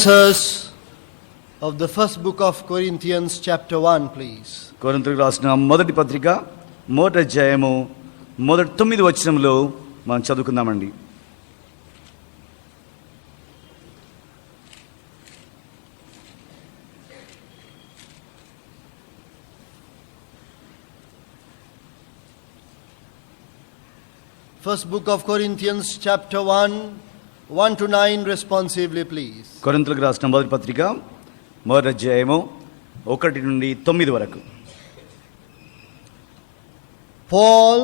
Verses of the first book of Corinthians chapter 1 please. కొరింథీయులకు రాసిన మొదటి పత్రిక మొదటి అధ్యాయము మొదటి 9 వచనంలో మనం చదువుకుందామండి. First book of Corinthians chapter 1 to 9 responsively please. కొరింథీయులకు రాసిన మొదటి పత్రిక మొదటి అధ్యాయము 1 నుండి 9 వరకు. Paul,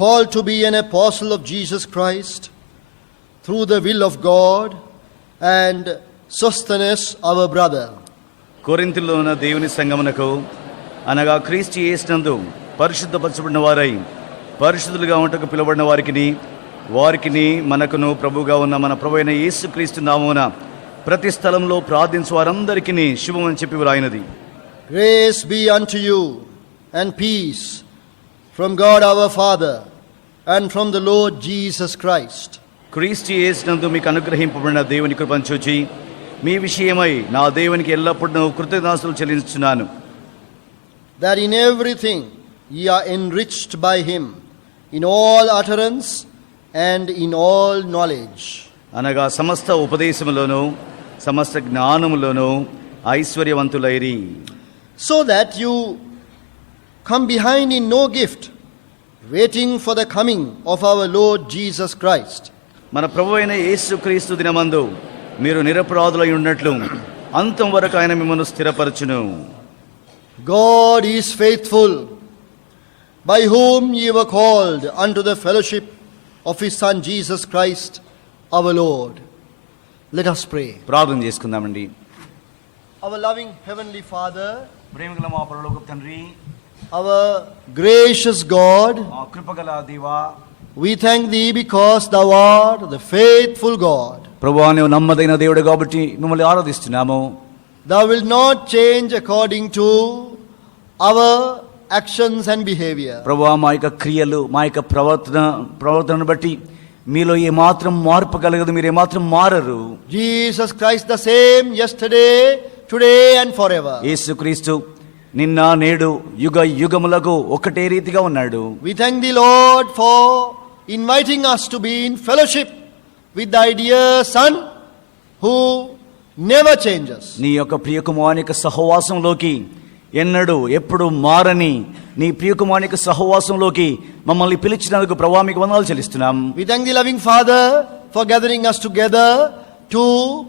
called to be an apostle of Jesus Christ through the will of God, and Sosthenes our brother. కొరింథీలో ఉన్న దేవుని సంఘమునకు అనగా క్రీస్తు యేసునందు పరిశుద్ధపరచబడిన వారై పరిశుద్ధులుగా ఉంటకు పిలువబడిన వారికిని మనకును ప్రభువుగా ఉన్న మన ప్రభువైన యేసుక్రీస్తు నామమున ప్రతి స్థలంలో ప్రార్థించు వారందరికీ శుభమని చెప్పి వ్రాయినది. Grace be unto you and peace from God our Father and from the Lord Jesus Christ. క్రీస్తు యేసునందు మీకు అనుగ్రహింపబడిన దేవుని కృపను చూచి మీ విషయమై నా దేవునికి ఎల్లప్పుడూ కృతజ్ఞతాస్తుతులు చెల్లించుచున్నాను. That in everything ye are enriched by him in all utterance and in all knowledge. అనగా సమస్త ఉపదేశములోను సమస్త జ్ఞానములోను ఐశ్వర్యవంతులైరి. So that you come behind in no gift, waiting for the coming of our Lord Jesus Christ. మన ప్రభువైన యేసుక్రీస్తు దినమందు మీరు నిరపరాధులై ఉన్నట్లు అంతం వరకు ఆయన మిమ్మల్ని స్థిరపరచును. God is faithful, by whom ye were called unto the fellowship of his Son Jesus Christ our Lord. Let us pray. ప్రార్థన చేసుకుందామండి. Our loving heavenly Father, ప్రేమగల మా పరలోకపు తండ్రి, our gracious God, మా కృపగల దేవా, we thank thee because thou art the faithful God. ప్రభువా నీవు నమ్మదైన దేవుడు కాబట్టి మిమ్మల్ని ఆరాధిస్తున్నాము. Thou wilt not change according to our actions and behavior. ప్రభువా మా యొక్క క్రియలు మా యొక్క ప్రవర్తనను బట్టి మీలో ఏమాత్రం మార్పు కలగదు, మీరు ఏమాత్రం మారరు. Jesus Christ the same yesterday, today and forever. యేసుక్రీస్తు నిన్న నేడు యుగ యుగములకు ఒకటే రీతిగా ఉన్నాడు. We thank thee Lord for inviting us to be in fellowship with thy dear Son who never changes. నీ యొక్క ప్రియకుమారుని యొక్క సహవాసంలోకి ఎన్నడూ ఎప్పుడు మారని నీ ప్రియకుమారుని యొక్క సహవాసంలోకి మమ్మల్ని పిలిచినందుకు ప్రభువా మీకు వందనాలు చెల్లిస్తున్నాం. We thank thee loving Father for gathering us together to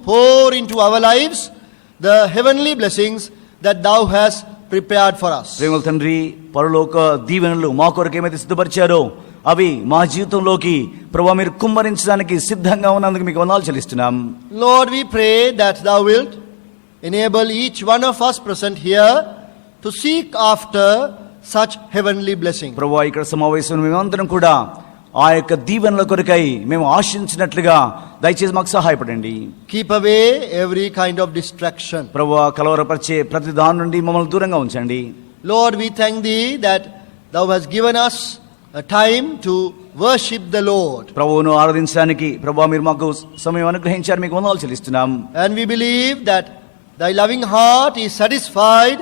pour into our lives the heavenly blessings that thou hast prepared for us. ప్రేమల తండ్రి, పరలోక దీవెనలు మా కొరకు ఏమైతే సిద్ధపరిచారో అవి మా జీవితంలోకి ప్రభువా మీరు కుమ్మరించడానికి సిద్ధంగా ఉన్నందుకు మీకు వందనాలు చెల్లిస్తున్నాం. Lord, we pray that thou wilt enable each one of us present here to seek after such heavenly blessing. ప్రభువా ఇక్కడ సమావేశం మేమందరం కూడా ఆ యొక్క దీవెనల కొరకై మేము ఆశించినట్లుగా దయచేసి మాకు సహాయపడండి. Keep away every kind of distraction. ప్రభువా కలవరపరిచే ప్రతి దాని నుండి మమ్మల్ని దూరంగా ఉంచండి. Lord, we thank thee that thou hast given us a time to worship the Lord. ప్రభువును ఆరాధించడానికి ప్రభువా మీరు మాకు సమయం అనుగ్రహించారు, మీకు వందనాలు చెల్లిస్తున్నాం. And we believe that thy loving heart is satisfied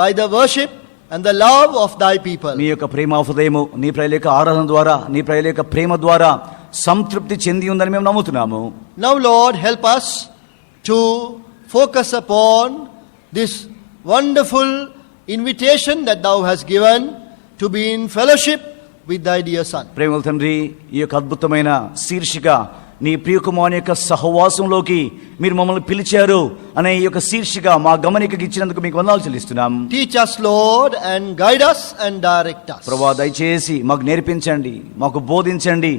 by the worship and the love of thy people. నీ యొక్క ప్రేమ హృదయము నీ ప్రజల యొక్క ఆరాధన ద్వారా నీ ప్రజల యొక్క ప్రేమ ద్వారా సంతృప్తి చెంది ఉందని మేము నమ్ముతున్నాము. Now Lord, help us to focus upon this wonderful invitation that thou hast given to be in fellowship with thy dear Son. ప్రేమల తండ్రి, ఈ యొక్క అద్భుతమైన శీర్షిక నీ ప్రియకుమారుని యొక్క సహవాసంలోకి మీరు మమ్మల్ని పిలిచారు అనే ఈ యొక్క శీర్షిక మా గమనికకి ఇచ్చినందుకు మీకు వందనాలు చెల్లిస్తున్నాం. Teach us, Lord, and guide us and direct us. ప్రభువా దయచేసి మాకు నేర్పించండి, మాకు బోధించండి,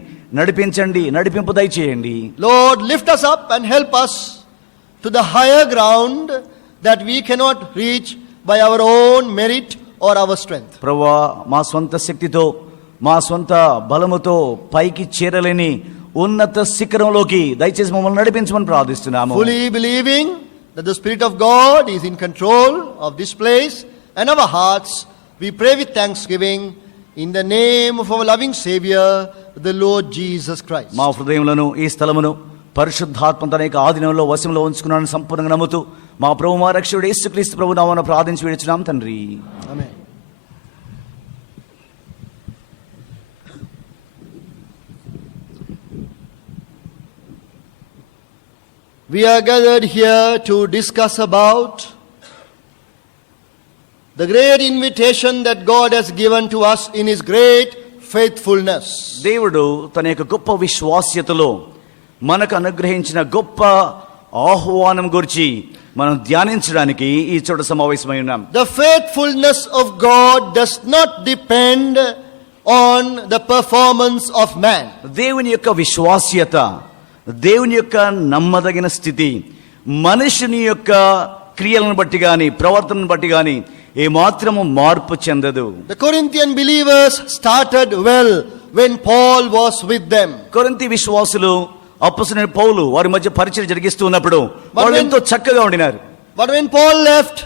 నడిపింపు దయచేయండి. Lord, lift us up and help us to the higher ground that we cannot reach by our own merit or our strength. ప్రభువా మా స్వంత శక్తితో మా స్వంత బలముతో పైకి చేరలేని ఉన్నత శిఖరంలోకి దయచేసి మమ్మల్ని నడిపించమని ప్రార్థిస్తున్నాము. Fully believing that the Spirit of God is in control of this place and our hearts, we pray with thanksgiving in the name of our loving Savior, the Lord Jesus Christ. మా హృదయములను ఈ స్థలమును పరిశుద్ధాత్మ తన యొక్క ఆధీనంలో వశంలో ఉంచుకున్నాను సంపూర్ణంగా నమ్ముతూ మా ప్రభు మా రక్షకుడు యేసుక్రీస్తు ప్రభు నామమున ప్రార్థించి వేడుచున్నాం తండ్రి. Amen. We are gathered here to discuss about the great invitation that God has given to us in His great faithfulness. దేవుడు తన యొక్క గొప్ప విశ్వాస్యతలో మనకు అనుగ్రహించిన గొప్ప ఆహ్వానం గురించి మనం ధ్యానించడానికి ఈ చోట సమావేశమై ఉన్నాం. The faithfulness of God does not depend on the performance of man. దేవుని యొక్క విశ్వాస్యత, దేవుని యొక్క నమ్మదగిన స్థితి మనుషుని యొక్క క్రియలను బట్టి గాని ప్రవర్తనను బట్టి గాని ఏమాత్రము మార్పు చెందదు. The Corinthian believers started well when Paul was with them. కొరింథీ విశ్వాసులు అపొస్తలుడైన పౌలు వారి మధ్య పరిచర్య జరిగిస్తూ ఉన్నప్పుడు వాళ్ళు ఎంతో చక్కగా ఉండినారు. But when Paul left,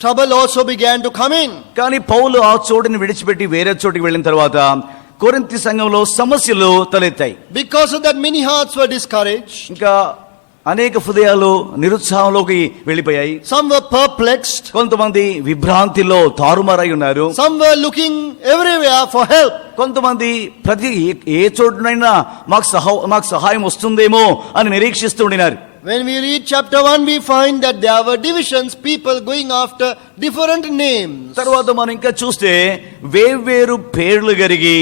trouble also began to come in. కానీ పౌలు ఆ చోటుని విడిచిపెట్టి వేరే చోటికి వెళ్ళిన తర్వాత కొరింథీ సంఘంలో సమస్యలు తలెత్తాయి. Because of that, many hearts were discouraged. ఇంకా అనేక హృదయాలు నిరుత్సాహంలోకి వెళ్ళిపోయాయి. Some were perplexed. కొంతమంది విభ్రాంతిలో తారుమారై ఉన్నారు. Some were looking everywhere for help. కొంతమంది ప్రతి ఏ చోటునైనా మాకు సహాయం వస్తుందేమో అని నిరీక్షిస్తూ ఉండినారు. When we read chapter 1, we find that there were divisions, people going after different names. తర్వాత మనం ఇంకా చూస్తే వేర్వేరు పేర్లు కలిగి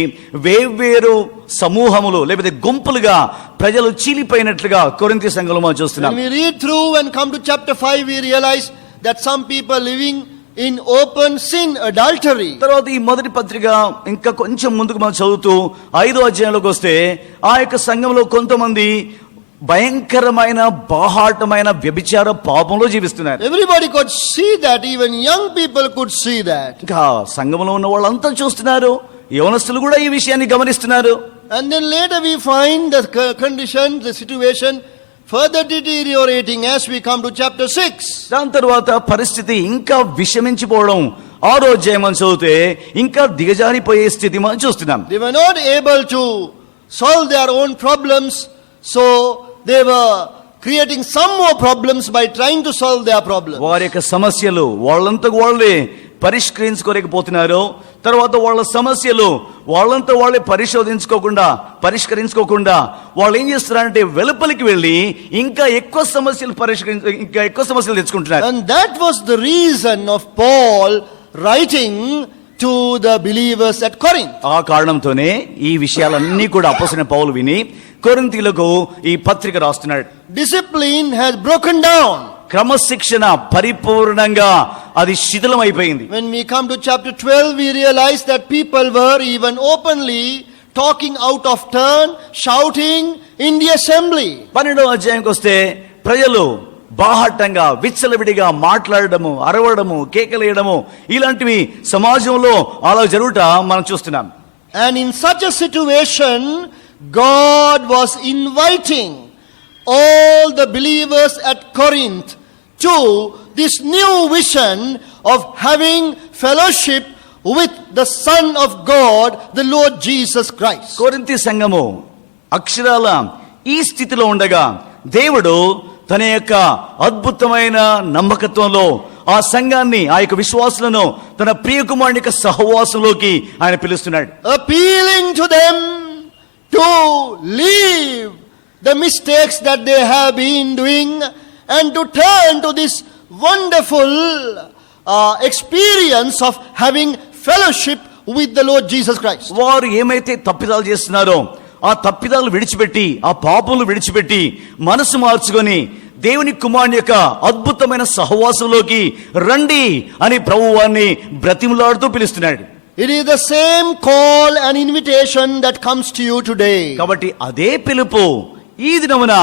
వేర్వేరు సమూహములు లేకపోతే గుంపులుగా ప్రజలు చీలిపోయినట్లుగా కొరింథీ సంఘంలో మనం చూస్తున్నాం. When we read through and come to chapter 5, we realize that some people living in open sin, adultery. తర్వాత ఈ మొదటి పత్రిక ఇంకా కొంచెం ముందుకు మనం చదువుతూ 5వ అధ్యాయంలోకి వస్తే ఆ యొక్క సంఘంలో కొంతమంది భయంకరమైన బాహాటమైన వ్యభిచార పాపంలో జీవిస్తున్నారు. Everybody could see that, even young people could see that. ఇంకా సంఘంలో ఉన్న వాళ్ళంతా చూస్తున్నారు, యవనస్తులు కూడా ఈ విషయాన్ని గమనిస్తున్నారు. And then later we find the condition, the situation further deteriorating as we come to chapter 6. దాని తర్వాత పరిస్థితి ఇంకా విషమించిపోవడం 6వ అధ్యాయం మనం చదివితే ఇంకా దిగజారిపోయే స్థితి మనం చూస్తున్నాం. They were not able to solve their own problems, so they were creating some more problems by trying to solve their problems. వారి యొక్క సమస్యలు వాళ్ళంతకు వాళ్ళే పరిష్కరించుకోలేకపోతున్నారు. తర్వాత వాళ్ళ సమస్యలు వాళ్ళంతా వాళ్ళే పరిష్కరించుకోకుండా వాళ్ళు ఏం చేస్తున్నారంటే వెలుపలికి వెళ్ళి ఇంకా ఎక్కువ సమస్యలు తెచ్చుకుంటున్నారు. And that was the reason of Paul writing to the believers at Corinth. ఆ కారణంతోనే ఈ విషయాలన్నీ కూడా అపొస్తలుడైన పౌలు విని కొరింథీయులకు ఈ పత్రిక రాస్తున్నాడు. Discipline has broken down. క్రమశిక్షణ పరిపూర్ణంగా అది శిథిలమైపోయింది. When we come to chapter 12, we realize that people were even openly talking out of turn, shouting in the assembly. 12వ అధ్యాయంకి వస్తే ప్రజలు బాహటంగా విచ్చలవిడిగా మాట్లాడడము, అరవడము, కేకలేయడము ఇలాంటివి సమాజంలో అలా జరుగుట మనం చూస్తున్నాం. And in such a situation, God was inviting all the believers at Corinth to this new vision of having fellowship with the Son of God, the Lord Jesus Christ. కొరింథీ సంఘము అక్షరాల ఈ స్థితిలో ఉండగా దేవుడు తన యొక్క అద్భుతమైన నమ్మకత్వంలో ఆ సంఘాన్ని, ఆ యొక్క విశ్వాసులను తన ప్రియ కుమారుని యొక్క సహవాసంలోకి ఆయన పిలుస్తున్నాడు. Appealing to them to leave the mistakes that they have been doing and to turn to this wonderful experience of having fellowship with the Lord Jesus Christ. వారు ఏమైతే తప్పిదాలు చేస్తున్నారో ఆ తప్పిదాలు విడిచిపెట్టి, ఆ పాపములు విడిచిపెట్టి మనసు మార్చుకొని దేవుని కుమారుని యొక్క అద్భుతమైన సహవాసంలోకి రండి అని ప్రభువాన్ని బ్రతిమలాడుతూ పిలుస్తున్నాడు. It is the same call and invitation that comes to you today. కాబట్టి అదే పిలుపు ఈ దినమున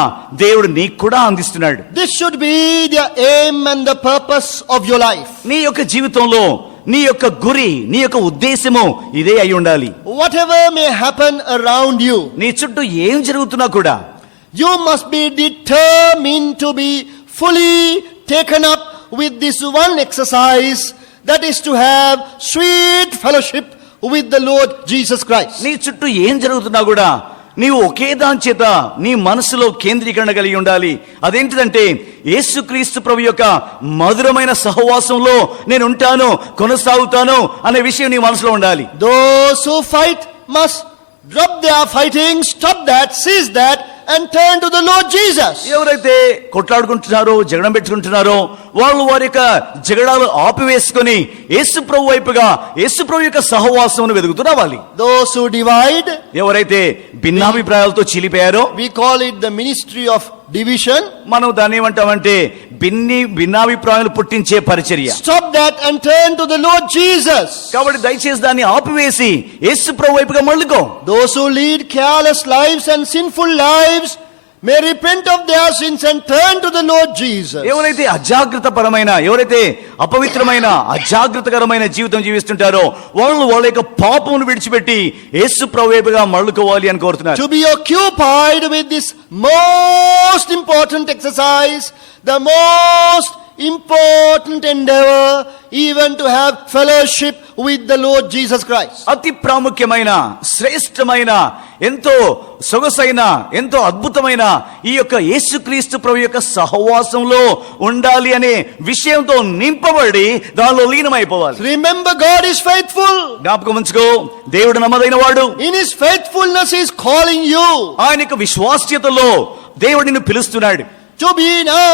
దేవుడు నీకు కూడా అందిస్తున్నాడు. This should be the aim and the purpose of your life. నీ యొక్క జీవితంలో నీ యొక్క గురి, నీ యొక్క ఉద్దేశము ఇదే అయి ఉండాలి. Whatever may happen around you, నీ చుట్టూ ఏం జరుగుతున్నా కూడా you must be determined to be fully taken up with this one exercise, that is to have sweet fellowship with the Lord Jesus Christ. నీ చుట్టూ ఏం జరుగుతున్నా కూడా నీవు ఒకే దాని చేత నీ మనసులో కేంద్రీకరణ కలిగి ఉండాలి. అదేంటిదంటే యేసుక్రీస్తు ప్రభు యొక్క మధురమైన సహవాసంలో నేను ఉంటాను, కొనసాగుతాను అనే విషయం నీ మనసులో ఉండాలి. Those who fight must drop their fighting, stop that, cease that, and turn to the Lord Jesus. ఎవరైతే కొట్లాడుకుంటున్నారో, జగడం పెట్టుకుంటున్నారో, వాళ్ళు వారి యొక్క జగడాలు ఆపివేసుకొని యేసు ప్రభు వైపుగా, యేసు ప్రభు యొక్క సహవాసమును వెతుకుతూ రావాలి. Those who divide, ఎవరైతే భిన్నాభిప్రాయాలతో చీలిపోయారో, we call it the ministry of division. మనం దాన్ని ఏమంటామంటే భిన్నాభిప్రాయాలు పుట్టించే పరిచర్య. Stop that and turn to the Lord Jesus. కాబట్టి దయచేసి దాన్ని ఆపివేసి యేసు ప్రభు వైపుగా మళ్ళుకో. Those who lead careless lives and sinful lives may repent of their sins and turn to the Lord Jesus. ఎవరైతే అజాగ్రత్తపరమైన, ఎవరైతే అపవిత్రమైన, అజాగ్రత్తకరమైన జీవితం జీవిస్తుంటారో వాళ్ళ యొక్క పాపమును విడిచిపెట్టి యేసు ప్రభు వైపుగా మళ్ళుకోవాలి అని కోరుతున్నారు. To be occupied with this most important exercise, the most important endeavor, even to have fellowship with the Lord Jesus Christ. అతి ప్రాముఖ్యమైన, శ్రేష్టమైన, ఎంతో సొగసైన, ఎంతో అద్భుతమైన ఈ యొక్క యేసుక్రీస్తు ప్రభు యొక్క సహవాసంలో ఉండాలి అనే విషయంతో నింపబడి దానిలో లీనమైపోవాలి. Remember, God is faithful. జ్ఞాపకం ఉంచుకో, దేవుడు నమ్మదైన వాడు. In His faithfulness He is calling you. ఆయన యొక్క విశ్వాస్యతలో దేవుడు నిన్ను పిలుస్తున్నాడు. To be now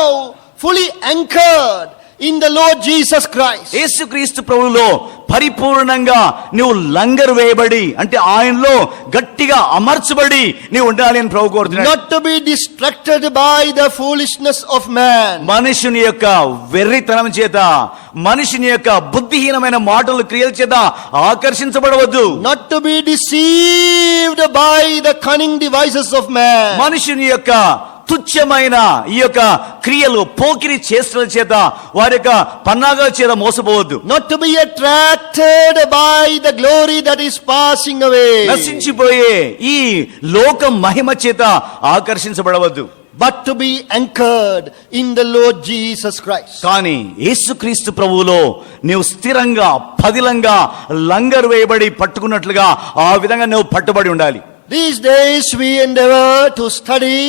fully anchored in the Lord Jesus Christ. యేసుక్రీస్తు ప్రభువులో పరిపూర్ణంగా నువ్వు లంగరు వేయబడి, అంటే ఆయనలో గట్టిగా అమర్చబడి నీవు ఉండాలి అని ప్రభు కోరుతున్నాడు. Not to be distracted by the foolishness of man. మనుషుని యొక్క వెర్రితనం చేత, మనుషుని యొక్క బుద్ధిహీనమైన మాటలు, క్రియల చేత ఆకర్షించబడవద్దు. Not to be deceived by the cunning devices of man. మనుషుని యొక్క తుచ్చమైన ఈ యొక్క క్రియలు, పోకిరి చేష్టల చేత, వారి యొక్క పన్నాగాల చేత మోసపోవద్దు. Not to be attracted by the glory that is passing away. నశించిపోయే ఈ లోక మహిమ చేత ఆకర్షించబడవద్దు. But to be anchored in the Lord Jesus Christ. కానీ యేసుక్రీస్తు ప్రభువులో నీవు స్థిరంగా, పదిలంగా లంగరు వేయబడి పట్టుకున్నట్లుగా ఆ విధంగా నువ్వు పట్టుబడి ఉండాలి. These days we endeavor to study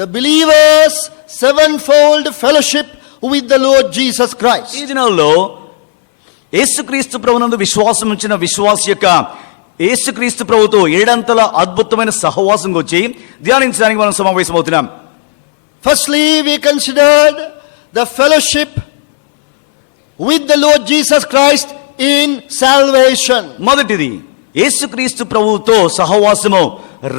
the believers' sevenfold fellowship with the Lord Jesus Christ. ఈ దినాల్లో యేసుక్రీస్తు ప్రభునందు విశ్వాసం ఉంచిన విశ్వాసి యొక్క యేసుక్రీస్తు ప్రభుతో ఏడంతల అద్భుతమైన సహవాసం గురించి ధ్యానించడానికి మనం సమావేశమవుతున్నాం. Firstly, we considered the fellowship with the Lord Jesus Christ in salvation. మొదటిది యేసుక్రీస్తు ప్రభువుతో సహవాసము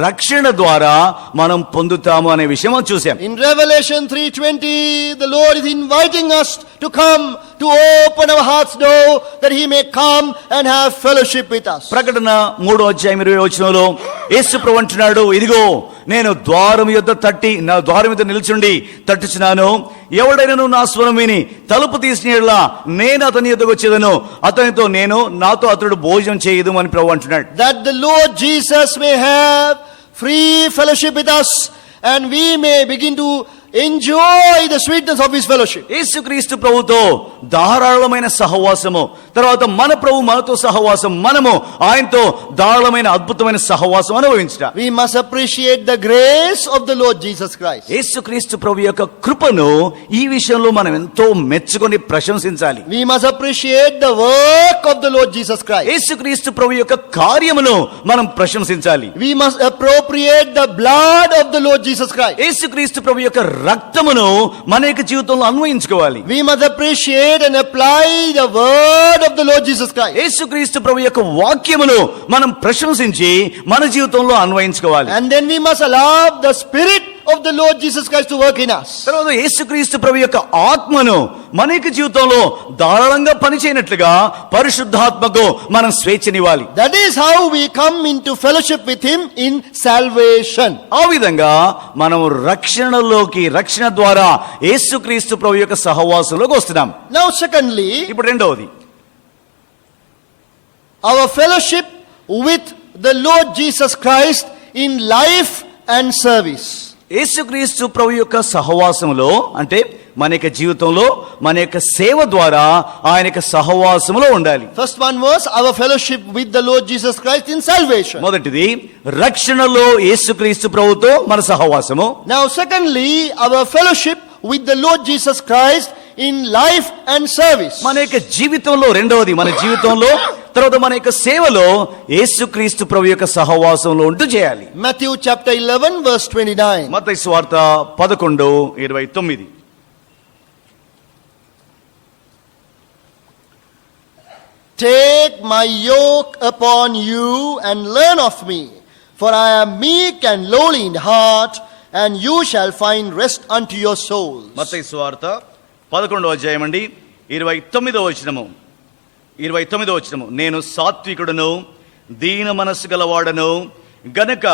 రక్షణ ద్వారా మనం పొందుతాము అనే విషయం మనం చూసాం. In Revelation 3:20, the Lord is inviting us to come, to open our heart's door, that He may come and have fellowship with us. ప్రకటన 3:20 యేసు ప్రభు అంటున్నాడు, ఇదిగో నేను ద్వారం యొద్ద తట్టి, నా ద్వారం యొద్ద నిల్చుండి తట్టుచున్నాను. ఎవడైనా నా స్వరం విని తలుపు తీసిన యెడల నేను అతని యొద్దకు వచ్చేదను, అతనితో నేను, నాతో అతడు భోజనం చేయదు అని ప్రభు అంటున్నాడు. That the Lord Jesus may have free fellowship with us, and we may begin to enjoy the sweetness of His fellowship. యేసుక్రీస్తు ప్రభుతో ధారాళమైన సహవాసము, తర్వాత మన ప్రభు మనతో సహవాసం, మనము ఆయనతో ధారాళమైన అద్భుతమైన సహవాసం అనుభవించుట. We must appreciate the grace of the Lord Jesus Christ. యేసుక్రీస్తు ప్రభు యొక్క కృపను ఈ విషయంలో మనం ఎంతో మెచ్చుకొని ప్రశంసించాలి. We must appreciate the work of the Lord Jesus Christ. యేసుక్రీస్తు ప్రభు యొక్క కార్యమును మనం ప్రశంసించాలి. We must appropriate the blood of the Lord Jesus Christ. యేసుక్రీస్తు ప్రభు యొక్క రక్తమును మన యొక్క జీవితంలో అన్వయించుకోవాలి. We must appreciate and apply the word of the Lord Jesus Christ. యేసుక్రీస్తు ప్రభు యొక్క వాక్యమును మనం ప్రశంసించి మన జీవితంలో అన్వయించుకోవాలి. And then we must allow the Spirit of the Lord Jesus Christ to work in us. తర్వాత యేసుక్రీస్తు ప్రభు యొక్క ఆత్మను మన యొక్క జీవితంలో ధారాళంగా పనిచేయనట్లుగా పరిశుద్ధాత్మకు మనం స్వేచ్ఛనివ్వాలి. That is how we come into fellowship with Him in salvation. ఆ విధంగా మనం రక్షణ ద్వారా యేసుక్రీస్తు ప్రభు యొక్క సహవాసంలోకి వస్తున్నాం. Now secondly, ఇప్పుడు రెండవది, our fellowship with the Lord Jesus Christ in life and service. యేసుక్రీస్తు ప్రభు యొక్క సహవాసములో అంటే మన యొక్క జీవితంలో మన యొక్క సేవ ద్వారా ఆయన యొక్క సహవాసములో ఉండాలి. First one was our fellowship with the Lord Jesus Christ in salvation. మొదటిది రక్షణలో యేసుక్రీస్తు ప్రభుతో మన సహవాసము. Now secondly, our fellowship with the Lord Jesus Christ in life and service. మన యొక్క జీవితంలో రెండవది మన జీవితంలో తర్వాత మన యొక్క సేవలో యేసుక్రీస్తు ప్రభు యొక్క సహవాసంలో ఉంటూ చేయాలి. Matthew chapter 11 verse 29. మత్తయి సువార్త 11:29. Take my yoke upon you and learn of me, for I am meek and lowly in heart, and you shall find rest unto your souls. మత్తయి సువార్త 11:29. నేను సాత్వికుడను దీన మనస్సు గలవాడను గనక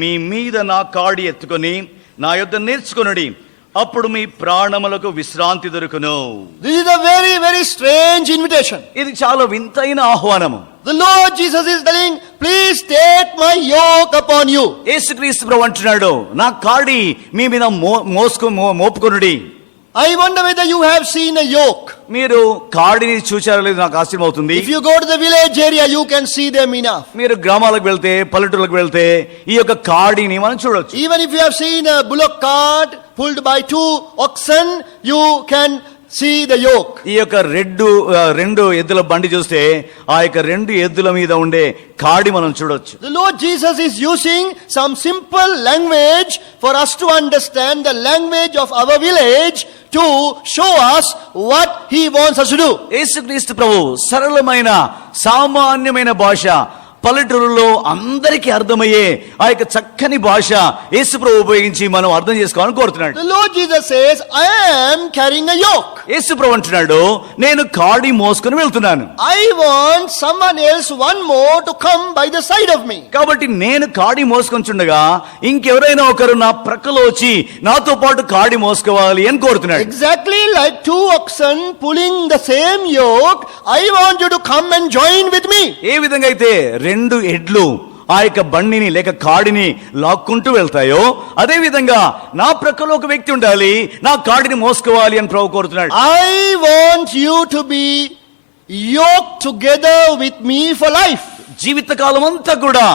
మీ మీద నా కాడి ఎత్తుకొని నా యొద్ద నేర్చుకొనుడి, అప్పుడు మీ ప్రాణములకు విశ్రాంతి దొరుకును. This is a very, very strange invitation. ఇది చాలా వింతైన ఆహ్వానము. The Lord Jesus is telling, please take my yoke upon you. యేసుక్రీస్తు ప్రభు అంటున్నాడు, నా కాడి మీ మీద మోపుకొనుడి. I wonder whether you have seen a yoke. మీరు కాడిని చూచారో లేదో నాకు ఆశ్చర్యం అవుతుంది. If you go to the village area, you can see them enough. మీరు గ్రామాలకు వెళ్తే పల్లెటూరులకు వెళ్తే ఈ యొక్క కాడిని మనం చూడొచ్చు. Even if you have seen a bullock cart pulled by 2 oxen, you can see the yoke. ఈ యొక్క రెండు ఎద్దుల బండి చూస్తే ఆ యొక్క రెండు ఎద్దుల మీద ఉండే కాడి మనం చూడొచ్చు. The Lord Jesus is using some simple language for us to understand the language of our village to show us what he wants us to do. యేసుక్రీస్తు ప్రభు సరళమైన సామాన్యమైన భాష పల్లెటూరులో అందరికీ అర్థమయ్యే ఆ యొక్క చక్కని భాష యేసు ప్రభు ఉపయోగించి మనం అర్థం చేసుకోవాలని కోరుతున్నాడు. The Lord Jesus says, I am carrying a yoke. యేసు ప్రభు అంటున్నాడు, నేను కాడి మోసుకొని వెళ్తున్నాను. I want someone else, one more, to come by the side of me. కాబట్టి నేను కాడి మోసుకొని చుండగా ఇంకెవరైనా ఒకరు నా ప్రక్కలో వచ్చి నాతో పాటు కాడి మోసుకోవాలి అని కోరుతున్నాడు. Exactly like 2 oxen pulling the same yoke, I want you to come and join with me. ఏ విధంగా అయితే రెండు ఎడ్లు ఆ యొక్క బండిని లేక కాడిని లాక్కుంటూ వెళ్తాయో అదే విధంగా నా ప్రక్కలో ఒక వ్యక్తి ఉండాలి, నా కాడిని మోసుకోవాలి అని ప్రభు కోరుతున్నాడు. I want you to be yoked together with me for life. జీవితకాలం అంతా కూడా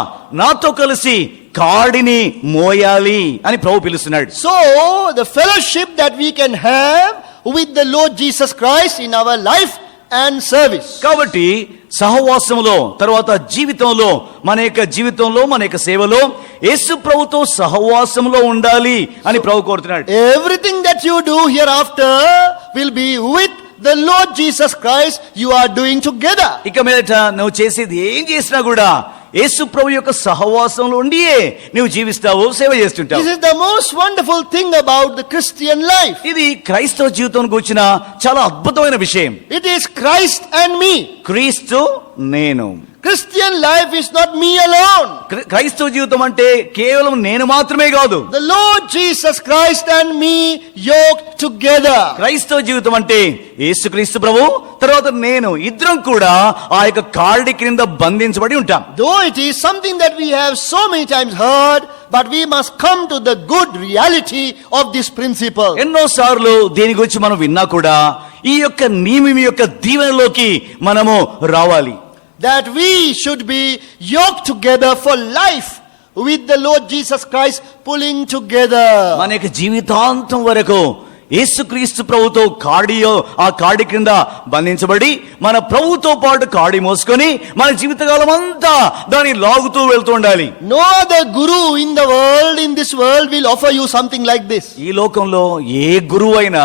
నాతో కలిసి కాడిని మోయాలి అని ప్రభు పిలుస్తున్నాడు. So the fellowship that we can have with the Lord Jesus Christ in our life and service. కాబట్టి సహవాసములో తర్వాత జీవితంలో మన యొక్క సేవలో యేసు ప్రభుతో సహవాసములో ఉండాలి అని ప్రభు కోరుతున్నాడు. Everything that you do hereafter will be with the Lord Jesus Christ. You are doing together. ఇక మీదట నువ్వు చేసేది ఏం చేసినా కూడా యేసు ప్రభు యొక్క సహవాసంలో ఉండియే నువ్వు జీవిస్తావు, సేవ చేస్తుంటావు. This is the most wonderful thing about the Christian life. ఇది క్రైస్తవ జీవితం గురించిన చాలా అద్భుతమైన విషయం. It is Christ and me. క్రీస్తు నేను. Christian life is not me alone. క్రైస్తవ జీవితం అంటే కేవలం నేను మాత్రమే కాదు. The Lord Jesus Christ and me yoked together. క్రైస్తవ జీవితం అంటే యేసుక్రీస్తు ప్రభు తర్వాత నేను ఇద్దరం కూడా ఆ యొక్క కాడి క్రింద బంధించబడి ఉంటాం. Though it is something that we have so many times heard, but we must come to the good reality of this principle. ఎన్నో సార్లు దీని గురించి మనం విన్నా కూడా ఈ యొక్క నియమం యొక్క దీవెనలోకి మనము రావాలి. That we should be yoked together for life with the Lord Jesus Christ, pulling together. మన యొక్క జీవితాంతం వరకు యేసుక్రీస్తు ప్రభుతో ఆ కాడి క్రింద బంధించబడి మన ప్రభుతో పాటు కాడి మోసుకొని మన జీవితకాలం అంతా దాన్ని లాగుతూ వెళ్తూ ఉండాలి. No other guru in the world, in this world, will offer you something like this. ఈ లోకంలో ఏ గురువు అయినా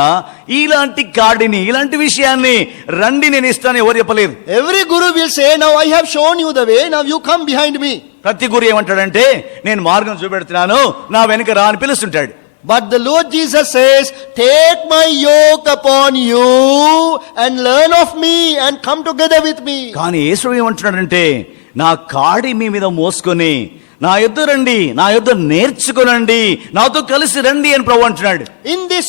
ఇలాంటి కాడిని ఇలాంటి విషయాన్ని రండి నేను ఇస్తాను ఎవరు చెప్పలేదు. Every guru will say, now I have shown you the way, now you come behind me. ప్రతి గురు ఏమంటాడంటే నేను మార్గం చూపెడుతున్నాను, నా వెనుక రా అని పిలుస్తుంటాడు. But the Lord Jesus says, take my yoke upon you and learn of me and come together with me. కానీ యేసు ఏమంటున్నాడంటే నా కాడి మీ మీద మోసుకొని నా యొద్ద రండి, నా యొద్ద నేర్చుకోనండి, నాతో కలిసి రండి అని ప్రభు అంటున్నాడు. In this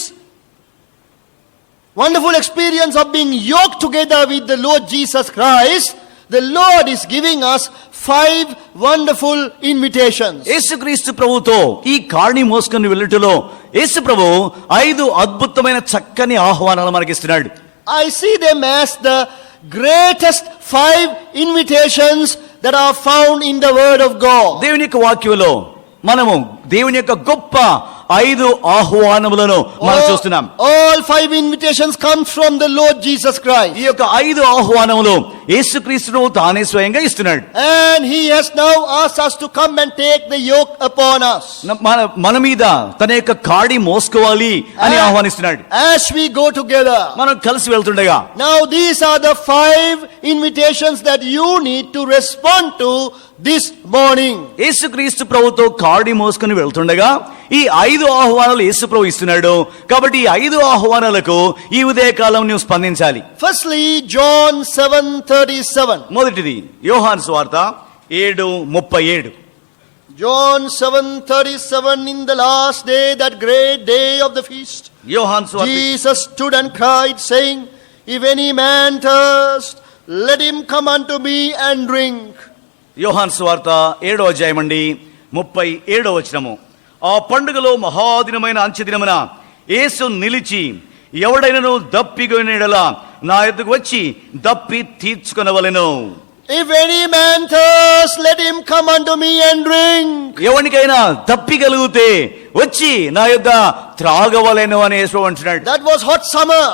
wonderful experience of being yoked together with the Lord Jesus Christ, the Lord is giving us 5 wonderful invitations. యేసుక్రీస్తు ప్రభుతో ఈ కాడిని మోసుకొని వెళ్ళుటలో యేసు ప్రభు 5 అద్భుతమైన చక్కని ఆహ్వానాలు మనకిస్తున్నాడు. I see them as the greatest 5 invitations that are found in the Word of God. దేవుని యొక్క వాక్యంలో మనము దేవుని యొక్క గొప్ప 5 ఆహ్వానములను మనం చూస్తున్నాం. All 5 invitations come from the Lord Jesus Christ. ఈ యొక్క 5 ఆహ్వానములు యేసుక్రీస్తును తానే స్వయంగా ఇస్తున్నాడు. And he has now asked us to come and take the yoke upon us. మన మీద తన యొక్క కాడి మోసుకోవాలి అని ఆహ్వానిస్తున్నాడు. As we go together. మనం కలిసి వెళ్తుండగా Now these are the 5 invitations that you need to respond to this morning. యేసుక్రీస్తు ప్రభుతో కాడి మోసుకొని వెళ్తుండగా ఈ 5 ఆహ్వానాలు యేసు ప్రభు ఇస్తున్నాడు. కాబట్టి ఈ 5 ఆహ్వానాలకు ఈ ఉదయ కాలం నువ్వు స్పందించాలి. Firstly, John 7:37. మొదటిది యోహాను సువార్త 7:37. John 7:37. In the last day, that great day of the feast, యోహాను సువార్త Jesus stood and cried, saying, If any man thirst, let him come unto me and drink. యోహాను సువార్త 7వ అధ్యాయం అండి 37వ వచనము. ఆ పండుగలో మహాదినమైన అంచెదినమున యేసు నిలిచి ఎవడైనను దప్పిగొనిన యెడల నా యొద్దకు వచ్చి దప్పి తీర్చుకొనవలెను. If any man thirst, let him come unto me and drink. ఎవనికైనా దప్పిగలిగితే వచ్చి నా యొద్ద త్రాగవలెను అని యేసు అంటున్నాడు. That was hot summer.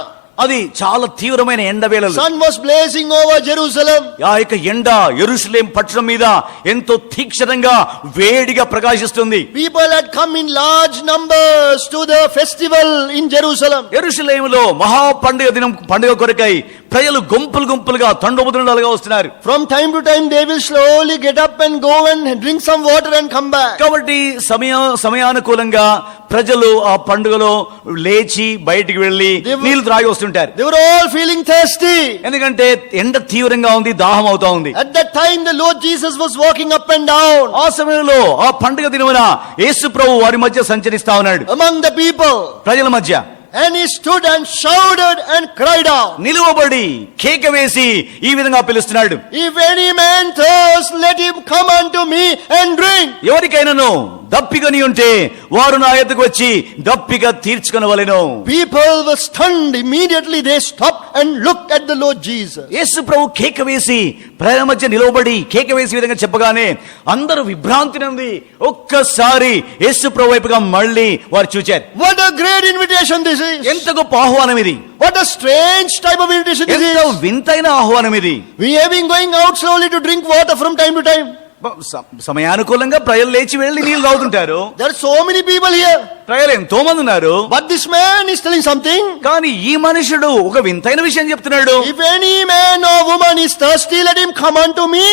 అది చాలా తీవ్రమైన ఎండ వేళలు. Sun was blazing over Jerusalem. ఆ యొక్క ఎండ యెరూషలేం పట్టణం మీద ఎంతో తీక్షణంగా వేడిగా ప్రకాశిస్తుంది. People had come in large numbers to the festival in Jerusalem. యెరూషలేములో మహా పండుగ కొరకై ప్రజలు గుంపులుగా తండోపతండాలుగా వస్తున్నారు. From time to time they will slowly get up and go and drink some water and come back. కాబట్టి సమయానుకూలంగా ప్రజలు ఆ పండుగలో లేచి బయటికి వెళ్లి నీళ్లు త్రాగి వస్తుంటారు. They were all feeling thirsty. ఎందుకంటే ఎండ తీవ్రంగా ఉంది, దాహం అవుతా ఉంది. At that time the Lord Jesus was walking up and down. ఆ సమయంలో ఆ పండుగ దినమున యేసు ప్రభు వారి మధ్య సంచరిస్తా ఉన్నాడు, among the people. ప్రజల మధ్య. And he stood and shouted and cried out. నిలువబడి కేక వేసి ఈ విధంగా పిలుస్తున్నాడు. If any man thirst, let him come unto me and drink. ఎవరికైనాను దప్పిగని ఉంటే వారు నా యొద్దకు వచ్చి దప్పిక తీర్చుకొనవలెను. People were stunned. Immediately they stopped and looked at the Lord Jesus. యేసు ప్రభు కేక వేసి ప్రజల మధ్య నిలవబడి కేక వేసి విధంగా చెప్పగానే అందరూ విభ్రాంతి నుండి ఒక్కసారి యేసు ప్రభు వైపుగా మళ్ళీ వారు చూచారు. What a great invitation this is. ఎంత గొప్ప ఆహ్వానం ఇది. What a strange type of invitation this ఎంత is. వింతైన ఆహ్వానం ఇది. We have been going out slowly to drink water from time to time. సమయానుకూలంగా ప్రజలు లేచి వెళ్లి నీళ్లు తాగుతుంటారు. There are so many people here. ప్రజలు ఎంతో మంది ఉన్నారు. But this man is telling something. కానీ ఈ మనుషుడు ఒక వింతైన విషయం చెప్తున్నాడు. If any man or woman is thirsty, let him come unto me.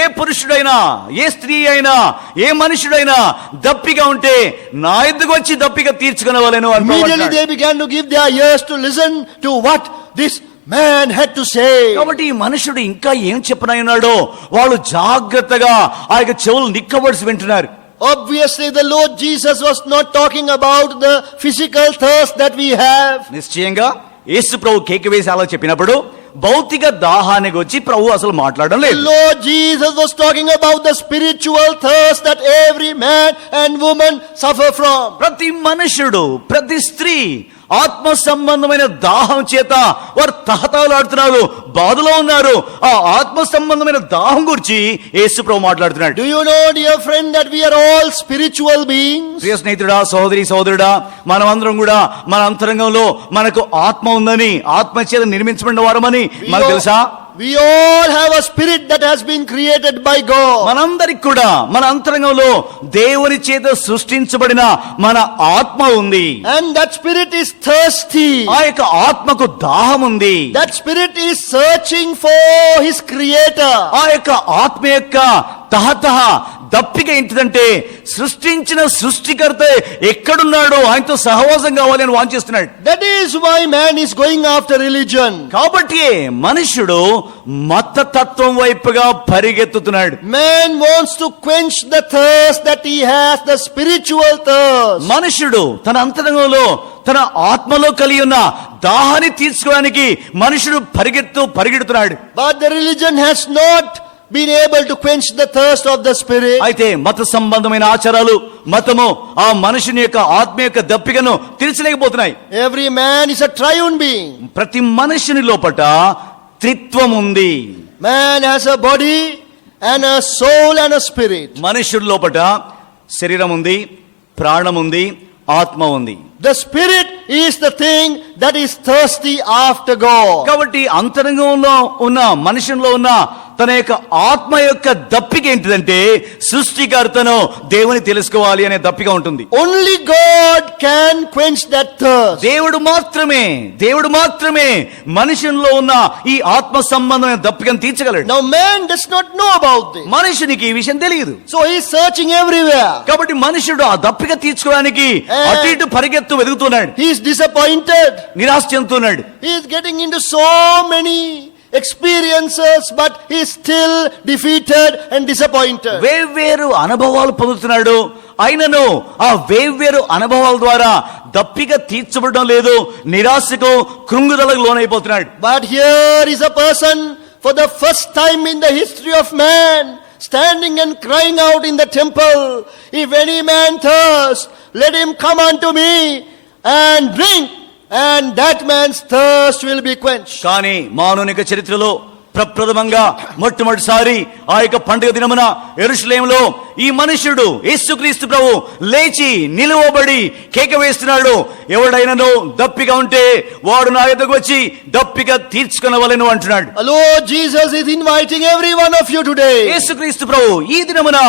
ఏ పురుషుడైనా, ఏ స్త్రీ అయినా, ఏ మనుషుడైనా దప్పిగా ఉంటే నా యొద్దకు వచ్చి దప్పిక తీర్చుకొనవలెను. Immediately they began to give their ears to listen to what this man had to say. కాబట్టి ఈ మనుషుడు ఇంకా ఏం చెప్పనన్నాడో వాళ్ళు జాగ్రత్తగా ఆ యొక్క చెవులు నిక్కబడిసి వింటున్నారు. Obviously the Lord Jesus was not talking about the physical thirst that we have. నిశ్చయంగా యేసు ప్రభు కేక వేసి అలా చెప్పినప్పుడు భౌతిక దాహానికి వచ్చి ప్రభు అసలు మాట్లాడడం లేదు. Lord Jesus was talking about the spiritual thirst that every man and woman suffer from. ప్రతి మనుషుడు, ప్రతి స్త్రీ ఆత్మ సంబంధమైన దాహం చేత వారు తహతహలాడుతున్నారు, బాధలో ఉన్నారు. ఆ ఆత్మ సంబంధమైన దాహం గురించి యేసు ప్రభు మాట్లాడుతున్నాడు. Do you know, dear friend, that we are all spiritual beings? ప్రియ స్నేహితుడా, సోదరుడా, మనమందరం కూడా మన అంతరంగంలో మనకు ఆత్మ ఉందని, ఆత్మ చేత నిర్మించబడిన వారమని మనకు తెలుసా? We all have a spirit that has been created by God. మనందరికి కూడా మన అంతరంగంలో దేవుని చేత సృష్టించబడిన మన ఆత్మ ఉంది. And that spirit is thirsty. ఆ యొక్క ఆత్మకు దాహం ఉంది. That spirit is searching for his creator. ఆ యొక్క ఆత్మ యొక్క తహతహ దప్పిక ఏంటిదంటే సృష్టించిన సృష్టికర్త ఎక్కడున్నాడో ఆయనతో సహవాసం కావాలి అని వాంఛిస్తున్నాడు. That is why man is going after religion. కాబట్టి మనుషుడు మతతత్వం వైపుగా పరిగెత్తుతున్నాడు. Man wants to quench the thirst that he has, the spiritual thirst. మనుషుడు తన అంతరంగంలో తన ఆత్మలో కలిగి ఉన్న దాహాన్ని తీర్చుకోవడానికి మనుషుడు పరిగెడుతున్నాడు. But the religion has not been able to quench the thirst of the spirit. అయితే మత సంబంధమైన ఆచారాలు, మతము ఆ మనుషుని యొక్క ఆత్మ యొక్క దప్పికను తీర్చలేకపోతున్నాయి. Every man is a triune being. ప్రతి మనుషుని లోపట త్రిత్వం ఉంది. Man has a body and a soul and a spirit. మనుషుడి లోపట శరీరం ఉంది, ప్రాణం ఉంది, ఆత్మ ఉంది. The spirit is the thing that is thirsty after God. కాబట్టి అంతరంగంలో ఉన్న మనుషుల్లో ఉన్న తన యొక్క ఆత్మ యొక్క దప్పిక ఏంటిదంటే సృష్టికర్తను దేవుని తెలుసుకోవాలి అనే దప్పిక ఉంటుంది. Only God can quench that thirst. దేవుడు మాత్రమే మనుషుల్లో ఉన్న ఈ ఆత్మ సంబంధమైన దప్పికను తీర్చగలడు. Now man does not know about this. మనుషునికి ఈ విషయం తెలియదు. So he is searching everywhere. కాబట్టి మనుషుడు ఆ దప్పిక తీర్చుకోవడానికి అటు ఇటు వెతుకుతున్నాడు. He is disappointed. నిరాశ చెందుతున్నాడు. He is getting into so many experiences, but he is still defeated and disappointed. వేర్వేరు అనుభవాలు పొందుతున్నాడు. అయినను ఆ వేర్వేరు అనుభవాల ద్వారా దప్పిక తీర్చబడడం లేదు. నిరాశకు కృంగుదలకు లోనైపోతున్నాడు. But here is a person for the first time in the history of man standing and crying out in the temple, if any man thirst, let him come unto me and drink, and that man's thirst will be quenched. కానీ మానవునిక చరిత్రలో ప్రప్రథమంగా మొట్టమొదటిసారి ఆ యొక్క పండుగ దినమున యెరూషలేములో ఈ మనుష్యుడు యేసుక్రీస్తు ప్రభు లేచి నిలువబడి కేక వేస్తున్నాడు. ఎవడైనాను దప్పిక ఉంటే వాడు నా యొద్దకు వచ్చి దప్పిక తీర్చుకొనవలెను అంటున్నాడు. Lord Jesus is inviting every one of you today యేసుక్రీస్తు ప్రభు ఈ దినమున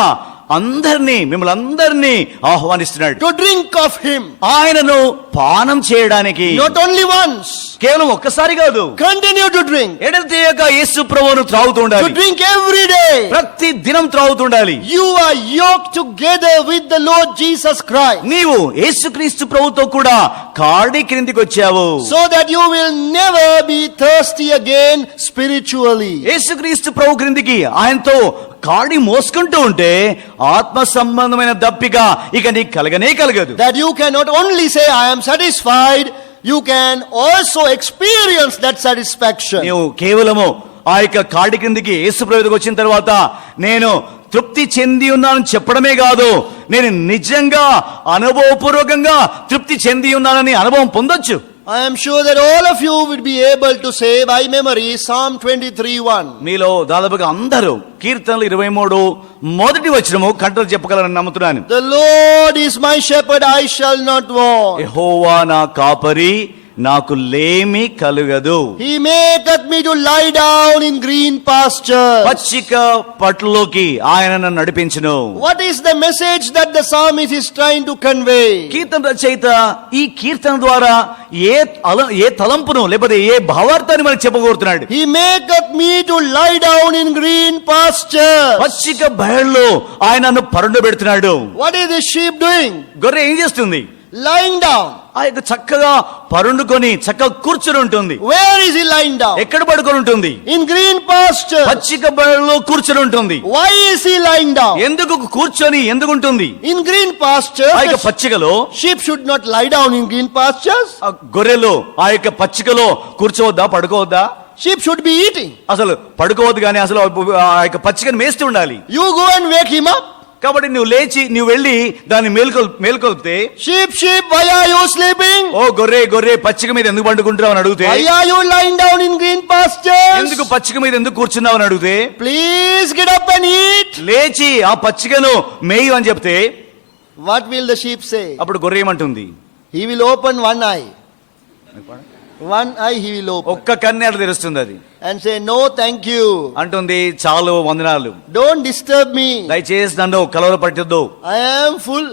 మిమ్మల్ని అందరినీ ఆహ్వానిస్తున్నాడు. to drink of him. ఆయనను పానం చేయడానికి. Not only once, కేవలం ఒక్కసారి కాదు, continue to drink. ఎడతెగక యేసు ప్రభువును త్రాగుతూ ఉండాలి. To drink every day. ప్రతి దినం త్రాగుతూ ఉండాలి. You are yoked together with the Lord Jesus Christ. నీవు యేసుక్రీస్తు ప్రభువుతో కూడా కాడి క్రిందికి వచ్చావు. So that you will never be thirsty again spiritually. యేసుక్రీస్తు ప్రభు క్రిందికి ఆయనతో కాడి మోసుకుంటూ ఉంటే ఆత్మ సంబంధమైన దప్పిక ఇక నీకు కలగదు. That you can not only say I am satisfied, you can also experience that satisfaction. నీవు కేవలము ఆ యొక్క కాడి క్రిందికి యేసు ప్రభువుకి వచ్చిన తర్వాత నేను తృప్తి చెంది ఉన్నానని చెప్పడమే కాదు, నేను నిజంగా అనుభవపూర్వకంగా తృప్తి చెంది ఉన్నానని అనుభవం పొందొచ్చు. I am sure that all of you will be able to say by memory Psalm 23:1. మీలో దాదాపుగా అందరూ కీర్తనలు 23 మొదటి వచనము కంటలు చెప్పగలరని నమ్ముతున్నాను. The Lord is my shepherd, I shall not want. యెహోవా నా కాపరి, నాకు లేమి కలుగదు. He maketh me to lie down in green pastures. పచ్చిక పట్లలోకి ఆయన నన్ను నడిపించును. What is the message that the psalmist is trying to convey? కీర్తన రచయిత ఈ కీర్తన ద్వారా ఏ తలంపును లేకపోతే ఏ భావార్థాన్ని మనకు చెప్పగోరుతున్నాడు. He maketh me to lie down in green pastures. పచ్చిక బయళ్ళు ఆయన నన్ను పరుండబెడుతున్నాడు. What is the sheep doing? గొర్రె ఏం చేస్తుంది? Lying down. ఆ యొక్క చక్కగా పరుండుకొని చక్కగా కూర్చుని ఉంటుంది. Where is he lying down? ఎక్కడ పడుకొని ఉంటుంది? In green pastures. పచ్చిక బయళ్ళలో కూర్చుని ఉంటుంది. Why is he lying down? ఎందుకు కూర్చొని ఎందుకు ఉంటుంది? In green pastures. ఆ యొక్క పచ్చికలో Sheep should not lie down in green pastures. ఆ గొర్రెలు ఆ యొక్క పచ్చికలో కూర్చోవద్దా, పడుకోవద్దా? Sheep should be eating. అసలు పడుకోవద్దు, కానీ అసలు ఆ యొక్క పచ్చికను మేస్తూ ఉండాలి. You go and wake him up. కాబట్టి నువ్వు వెళ్ళి దాన్ని మేల్కొల్పితే, sheep, why are you sleeping? ఓ గొర్రె పచ్చిక మీద ఎందుకు పండుకుంటున్నావు అని అడిగితే, why are you lying down in green pastures? ఎందుకు పచ్చిక మీద ఎందుకు కూర్చున్నావు అని అడిగితే, please get up and eat. లేచి ఆ పచ్చికను మేయు అని చెప్తే, what will the sheep say? అప్పుడు గొర్రె ఏమంటుంది? he will open one eye he will open. ఒక్క కన్ను అట్లా తెరుస్తుంది అది. and say no thank you. అంటుంది చాలు వందనాలు, don't disturb me, దయచేసి నన్ను కలవరపట్టొద్దు, I am full,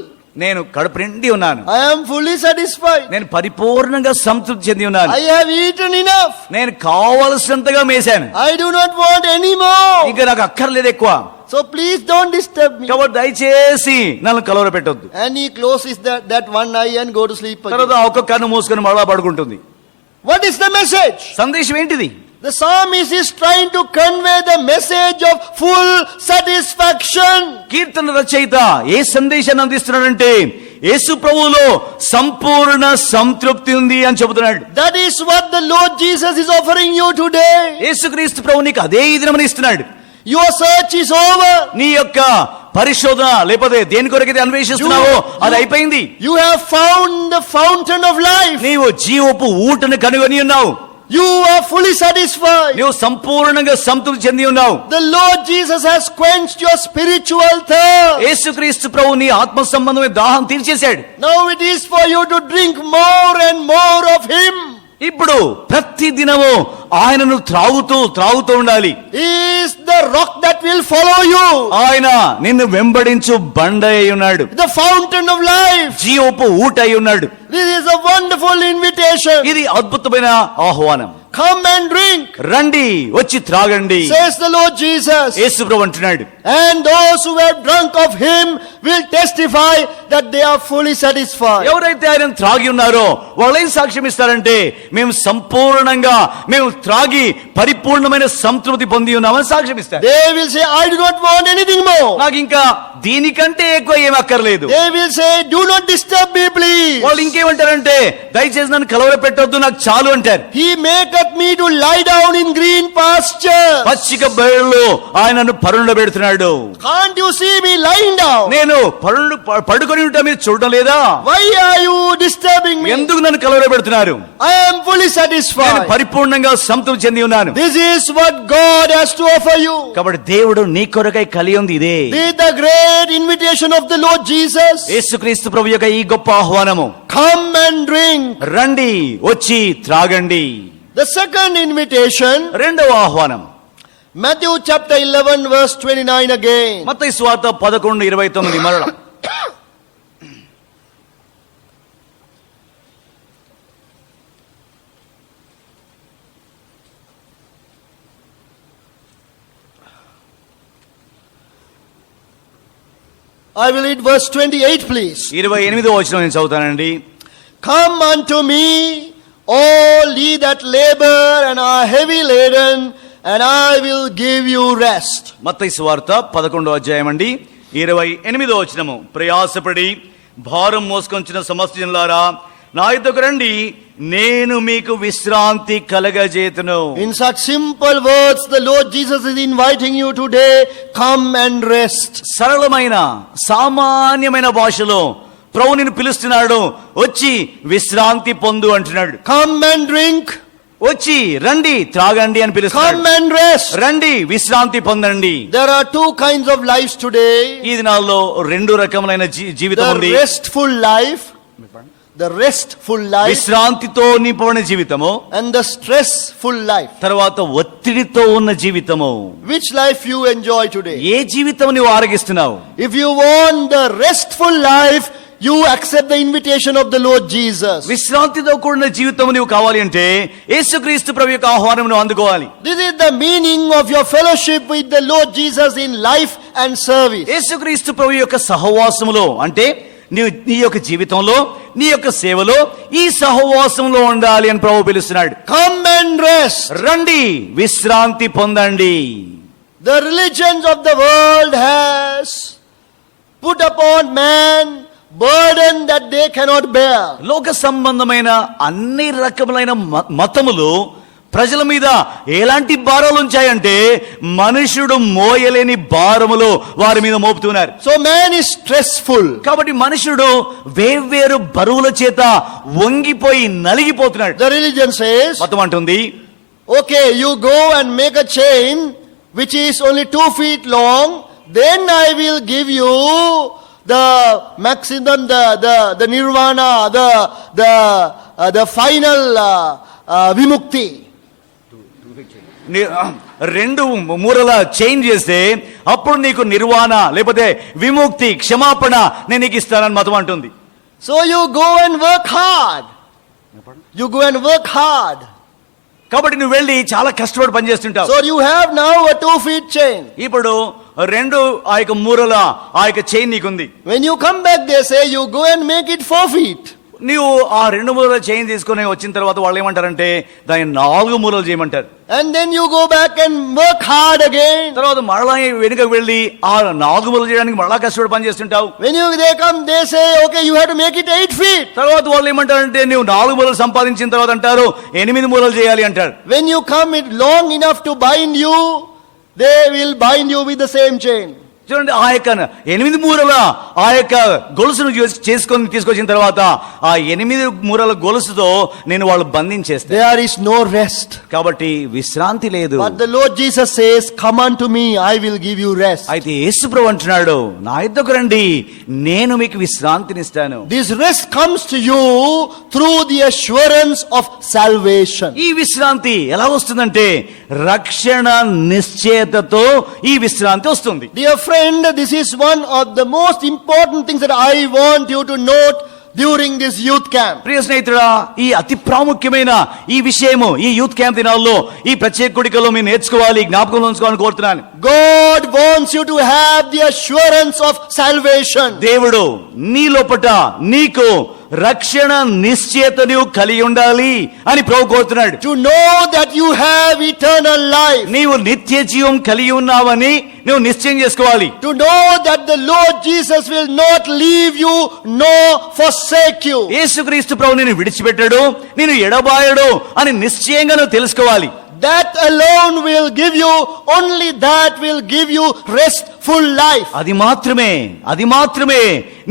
నేను కడుపు నిండి ఉన్నాను, I am fully satisfied, నేను పరిపూర్ణంగా సంతృప్తి చెంది ఉన్నాను, I have eaten enough, నేను కావలసినంతగా మేశాను, I do not want any more, ఇంకా నాకు అక్కర్లేదు ఎక్కువ, so please don't disturb me. కాబట్టి దయచేసి నన్ను కలవర పెట్టొద్దు. and he closes that one eye and go to sleep again. తర్వాత ఒక కన్ను మూసుకొని మళ్ళా పడుకుంటుంది. what is the message? సందేశం ఏంటిది? the psalmist is trying to convey the message of full satisfaction. కీర్తన రచయిత ఏ సందేశాన్ని అందిస్తున్నాడంటే, యేసు ప్రభువులో సంపూర్ణ సంతృప్తి ఉంది అని చెబుతున్నాడు. That is what the Lord Jesus is offering you today. యేసుక్రీస్తు ప్రభు నీకు అదే ఈ దినమున ఇస్తున్నాడు. Your search is over. నీ యొక్క పరిశోధన లేకపోతే దేని కొరకైతే అన్వేషిస్తున్నావో అది అయిపోయింది. You have found the fountain of life. నీవు జీవపు ఊటను కనుగొని ఉన్నావు. You are fully satisfied. నీవు సంపూర్ణంగా సంతృప్తి చెంది ఉన్నావు. The Lord Jesus has quenched your spiritual thirst. యేసుక్రీస్తు ప్రభు నీ ఆత్మ సంబంధమైన దాహం తీర్చేశాడు. Now it is for you to drink more and more of Him. ఇప్పుడు ప్రతి దినము ఆయనను త్రాగుతూ ఉండాలి. He is the rock that will follow you. ఆయన నిన్ను వెంబడించు బండ అయి ఉన్నాడు. The fountain of life. జీవపు ఊట అయి ఉన్నాడు. This is a wonderful invitation. ఇది అద్భుతమైన ఆహ్వానం. Come and drink, రండి వచ్చి త్రాగండి says the Lord Jesus. యేసు ప్రభు అంటున్నాడు. And those who have drunk of Him will testify that they are fully satisfied. ఎవరైతే ఆయన త్రాగి ఉన్నారో వాళ్ళు ఏం సాక్ష్యం ఇస్తారంటే మేము సంపూర్ణంగా మేము త్రాగి పరిపూర్ణమైన సంతృప్తి పొంది ఉన్నామని సాక్ష్యం ఇస్తారు. They will say, I do not want anything more. నాకు ఇంకా దీనికంటే ఎక్కువ ఏం అక్కర్లేదు. They will say, do not disturb me, please. వాళ్ళు ఇంకేమంటారంటే దయచేసి నన్ను కలవర పెట్టొద్దు నాకు చాలు అంటారు. He maketh me to lie down in green pasture. పచ్చిక బయళ్ళు ఆయన నన్ను పరుండ పెడుతున్నాడు. Can't you see me lying down? నేను పడుకొని ఉంటా మీరు చూడడం లేదా? Why are you disturbing me? ఎందుకు నన్ను కలవర పెడుతున్నారు? I am fully satisfied. నేను పరిపూర్ణంగా సంతృప్తి చెంది ఉన్నాను. This is what God has to offer you. కాబట్టి దేవుడు నీ కొరకై కలిగి ఉంది ఇదే. This is the great invitation of the Lord Jesus. యేసుక్రీస్తు ప్రభు యొక్క ఈ గొప్ప ఆహ్వానము. Come and drink. రండి వచ్చి త్రాగండి. The second invitation, రెండవ ఆహ్వానం Matthew chapter 11 verse 29 again. మత్తయి సువార్త 11:29 మరల. I will read verse 28 please. 28వ వచనం నేను చదువుతానండి. Come unto me, all ye that labor and are heavy laden, and I will give you rest. మత్తయి సువార్త 11వ అధ్యాయం అండి 28వ వచనము. ప్రయాసపడి భారం మోసుకొంచిన సమస్త జనులారా నా యొద్దకు రండి నేను మీకు విశ్రాంతి కలగజేతును. In such simple words the Lord Jesus is inviting you today, come and rest. సరళమైన సామాన్యమైన భాషలో ప్రభు నిన్ను పిలుస్తున్నాడు. వచ్చి విశ్రాంతి పొందు అంటున్నాడు. Come and drink. వచ్చి రండి త్రాగండి అని పిలుస్తున్నాడు. Come and rest. రండి విశ్రాంతి పొందండి. There are two kinds of lives today. ఈ దినాల్లో రెండు రకములైన జీవితం ఉంది. The restful life, the restful life, విశ్రాంతితో నింపబడిన జీవితము, and the stressful life. తర్వాత ఒత్తిడితో ఉన్న జీవితము. Which life you enjoy today? ఏ జీవితం నీవు ఆరగిస్తున్నావు? If you want the restful life, you accept the invitation of the Lord Jesus. విశ్రాంతితో కూడిన జీవితం నీవు కావాలి అంటే యేసుక్రీస్తు ప్రభు యొక్క ఆహ్వానం నువ్వు అందుకోవాలి. This is the meaning of your fellowship with the Lord Jesus in life and service. యేసుక్రీస్తు ప్రభు యొక్క సహవాసములో అంటే నీ యొక్క జీవితంలో నీ యొక్క సేవలో ఈ సహవాసంలో ఉండాలి అని ప్రభు పిలుస్తున్నాడు. Come and rest. రండి విశ్రాంతి పొందండి. The religions of the world has put upon man burden that they cannot bear. లోక సంబంధమైన అన్ని రకములైన మతములు ప్రజల మీద ఎలాంటి భారాలు ఉంచాయంటే మనుషుడు మోయలేని భారములు వారి మీద మోపుతున్నారు. So man is stressful. కాబట్టి మనుషుడు వేర్వేరు బరువుల చేత వంగిపోయి నలిగిపోతున్నాడు. The religion says, మతం అంటుంది, okay, you go and make a chain which is only 2 feet long, then I will give you the maximum, the nirvana, the final vimukti. రెండు మూరల change చేస్తే అప్పుడు నీకు నిర్వాణ లేకపోతే విముక్తి క్షమాపణ నేను నీకు ఇస్తానని మతం అంటుంది. So you go and work hard. You go and work hard. కాబట్టి నువ్వు వెళ్ళి చాలా కష్టపడి పనిచేస్తుంటావు. So you have now a 2 feet chain. ఇప్పుడు రెండు ఆ యొక్క మూరల ఆ యొక్క చైన్ నీకుంది. When you come back they say you go and make it 4 feet. నీవు ఆ 2 మూలల చైన్ తీసుకొని వచ్చిన తర్వాత వాళ్ళు ఏమంటారంటే దాన్ని 4 మూలలు చేయమంటారు. And then you go back and work hard again. తర్వాత మరలా వెనుకకు వెళ్ళి ఆ 4 మూలలు చేయడానికి మరలా కష్టపడి పని చేస్తుంటావు. When they come, they say, okay, you have to make it 8 feet. తర్వాత వాళ్ళు ఏమంటారంటే నువ్వు 4 మూలలు సంపాదించిన తర్వాత అంటారు 8 మూలలు చేయాలి అంటారు. When you come it long enough to bind you, they will bind you with the same chain. చూడండి, ఆ యొక్క 8 మూరల ఆ యొక్క గొలుసును చేసుకొని తీసుకొచ్చిన తర్వాత ఆ 8 మూరల గొలుసుతో నేను వాళ్ళు బంధించేస్తే There is no rest. కాబట్టి విశ్రాంతి లేదు. But the Lord Jesus says, come unto me, I will give you rest. అయితే యేసుప్రభు అంటున్నాడు, నా యొద్దకు రండి, నేను మీకు విశ్రాంతినిస్తాను. This rest comes to you through the assurance of salvation. ఈ విశ్రాంతి ఎలా వస్తుందంటే రక్షణ నిశ్చయతతో ఈ విశ్రాంతి వస్తుంది. Dear friend, this is one of the most important things that I want you to note during this youth camp. ప్రియ స్నేహితుడా, ఈ అతి ప్రాముఖ్యమైన ఈ విషయము ఈ యూత్ క్యాంప్ దినాల్లో ఈ ప్రత్యేక కూడికలో మీరు నేర్చుకోవాలి, జ్ఞాపకంలో ఉంచుకోవాలని కోరుతున్నాను. God wants you to have the assurance of salvation. దేవుడు నీ లోపట నీకు రక్షణ నిశ్చయతను కలిగి ఉండాలి అని ప్రభు కోరుతున్నాడు. To know that you have eternal life. నీవు నిత్య జీవం కలిగి ఉన్నావని నువ్వు నిశ్చయం చేసుకోవాలి. To know that the Lord Jesus will not leave you nor forsake you. యేసుక్రీస్తు ప్రభు నిన్ను విడిచిపెట్టాడు, నిన్ను ఎడబాయడు అని నిశ్చయంగా నువ్వు తెలుసుకోవాలి. That alone will give you, only that will give you restful life. అది మాత్రమే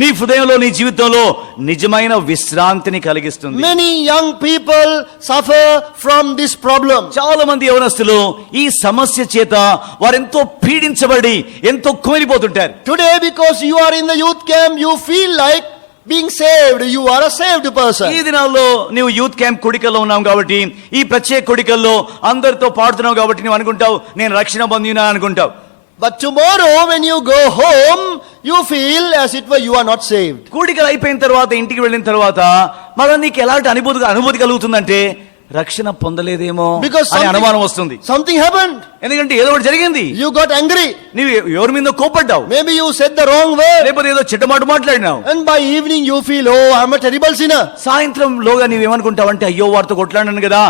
నీ హృదయంలో నీ జీవితంలో నిజమైన విశ్రాంతిని కలిగిస్తుంది. Many young people suffer from this problem. చాలా మంది యవనస్తులు ఈ సమస్య చేత వారెంతో పీడించబడి ఎంతో కుమిలిపోతుంటారు. Today, because you are in the youth camp, you feel like being saved. You are a saved person. ఈ దినాల్లో నీవు యూత్ క్యాంప్ కూడికల్లో ఉన్నావు కాబట్టి, ఈ ప్రత్యేక కూడికల్లో అందరితో పాడుతున్నావు కాబట్టి నువ్వు అనుకుంటావు నేను రక్షణ పొందినా అనుకుంటావు. But tomorrow when you go home, you feel as it were you are not saved. కూడికలు అయిపోయిన తర్వాత ఇంటికి వెళ్ళిన తర్వాత మళ్ళీ నీకు ఎలాంటి అనుభూతి కలుగుతుందంటే రక్షణ పొందలేదేమో అని అనుమానం వస్తుంది. Something happened. ఎందుకంటే ఏదో ఒకటి జరిగింది. You got angry. నీవు ఎవరి మీద కోపడ్డావు. Maybe you said the wrong word. లేకపోతే ఏదో చెడ్డ మాట మాట్లాడినావు. And by evening you feel, oh, I am a terrible sinner. సాయంత్రంలోగా నీవేమనుకుంటావంటే అయ్యో వారితో కొట్లాడాను కదా,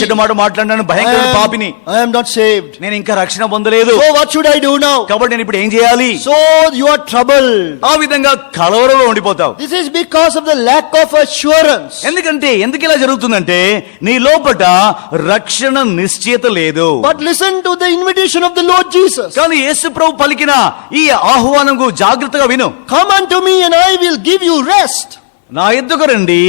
చెడ్డ మాట మాట్లాడినాను, భయంకర పాపిని, I am not saved. నేను ఇంకా రక్షణ పొందలేదు. So what should I do now? కాబట్టి నేను ఇప్పుడు ఏం చేయాలి? So you are troubled. ఆ విధంగా కలవరంలో ఉండిపోతావు. This is because of the lack of assurance. ఎందుకు ఇలా జరుగుతుందంటే నీ లోపట రక్షణ నిశ్చయత లేదు. But listen to the invitation of the Lord Jesus. కానీ యేసు ప్రభు పలికిన ఈ ఆహ్వానంకు జాగ్రత్తగా విను. Come unto me and I will give you rest. నా యొద్దకు రండి,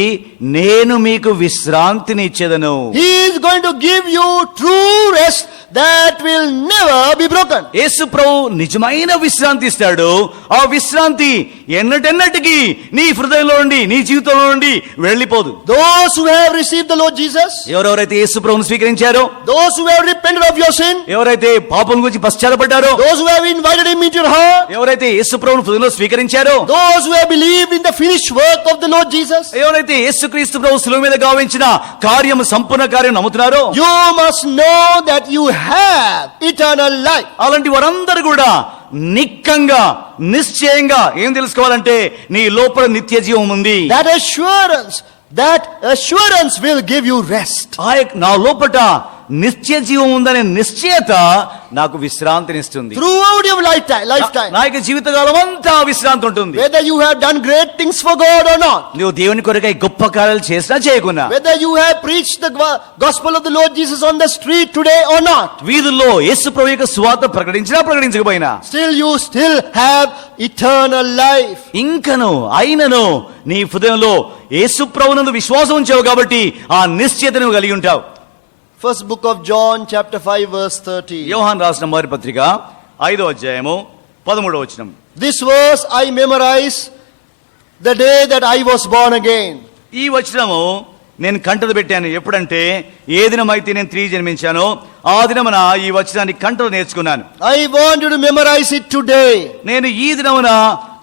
నేను మీకు విశ్రాంతిని ఇచ్చేదను. He is going to give you true rest that will never be broken. యేసు ప్రభు నిజమైన విశ్రాంతి ఇస్తాడు. ఆ విశ్రాంతి ఎన్నటెన్నటికి నీ హృదయంలో నుండి నీ జీవితంలో నుండి వెళ్ళిపోదు. Those who have received the Lord Jesus, ఎవరెవరైతే యేసు ప్రభువును స్వీకరించారో, those who have repented of your sin, ఎవరైతే పాపం గురించి పశ్చాత్తపడ్డారో, those who have invited him into your heart, ఎవరైతే యేసు ప్రభువును హృదయంలో స్వీకరించారో, those who have believed in the finished work of the Lord Jesus, ఎవరైతే యేసుక్రీస్తు ప్రభు శిలువ మీద గావించిన కార్యము సంపూర్ణ కార్యం నమ్ముతున్నారో, you must know that you have eternal life. అలాంటి వారందరూ కూడా నిక్కంగా నిశ్చయంగా ఏం తెలుసుకోవాలంటే నీ లోపల నిత్య జీవం ఉంది. That assurance will give you rest. నా లోపట నిత్య జీవం ఉందనే నిశ్చయత నాకు విశ్రాంతినిస్తుంది. Throughout your lifetime. నా యొక్క జీవితకాలం అంతా విశ్రాంతి ఉంటుంది. Whether you have done great things for God or not. నువ్వు దేవుని కొరకై గొప్ప కార్యాలు చేసినా చేయకున్నా. Whether you have preached the gospel of the Lord Jesus on the street today or not. వీధుల్లో యేసు ప్రభు యొక్క సువార్త ప్రకటించినా ప్రకటించకపోయినా. Still you have eternal life. అయినను నీ హృదయంలో యేసు ప్రభువునందు విశ్వాసం ఉంచావు కాబట్టి ఆ నిశ్చయతను కలిగి ఉంటావు. First book of John chapter 5 verse 30. యోహాను రాసిన మొదటి పత్రిక 5వ అధ్యాయము 13వ వచనం. This verse I memorize the day that I was born again. ఈ వచనము నేను కంటలు పెట్టాను. ఎప్పుడంటే ఏ దినమైతే నేను తిరిగి జన్మించానో ఆ దినమున ఈ వచనాన్ని కంటలు నేర్చుకున్నాను. I want you to memorize it today. నేను ఈ దినమున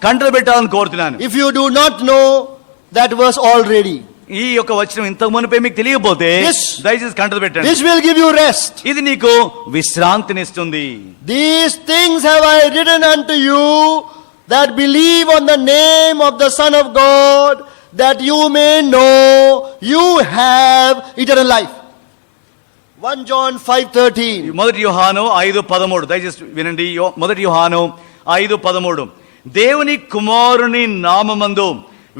కంటలు పెట్టాలని కోరుతున్నాను. If you do not know that verse already, ఈ యొక్క వచనం ఇంతకు మునుపే మీకు తెలియకపోతే దయచేసి కంటలు పెట్టండి. This will give you rest. ఇది నీకు విశ్రాంతినిస్తుంది. These things have I written unto you that believe on the name of the Son of God, that you may know you have eternal life. 1 John 5:13. మొదటి యోహాను 5:13. దయచేసి వినండి. మొదటి యోహాను 5:13. దేవుని కుమారుని నామమందు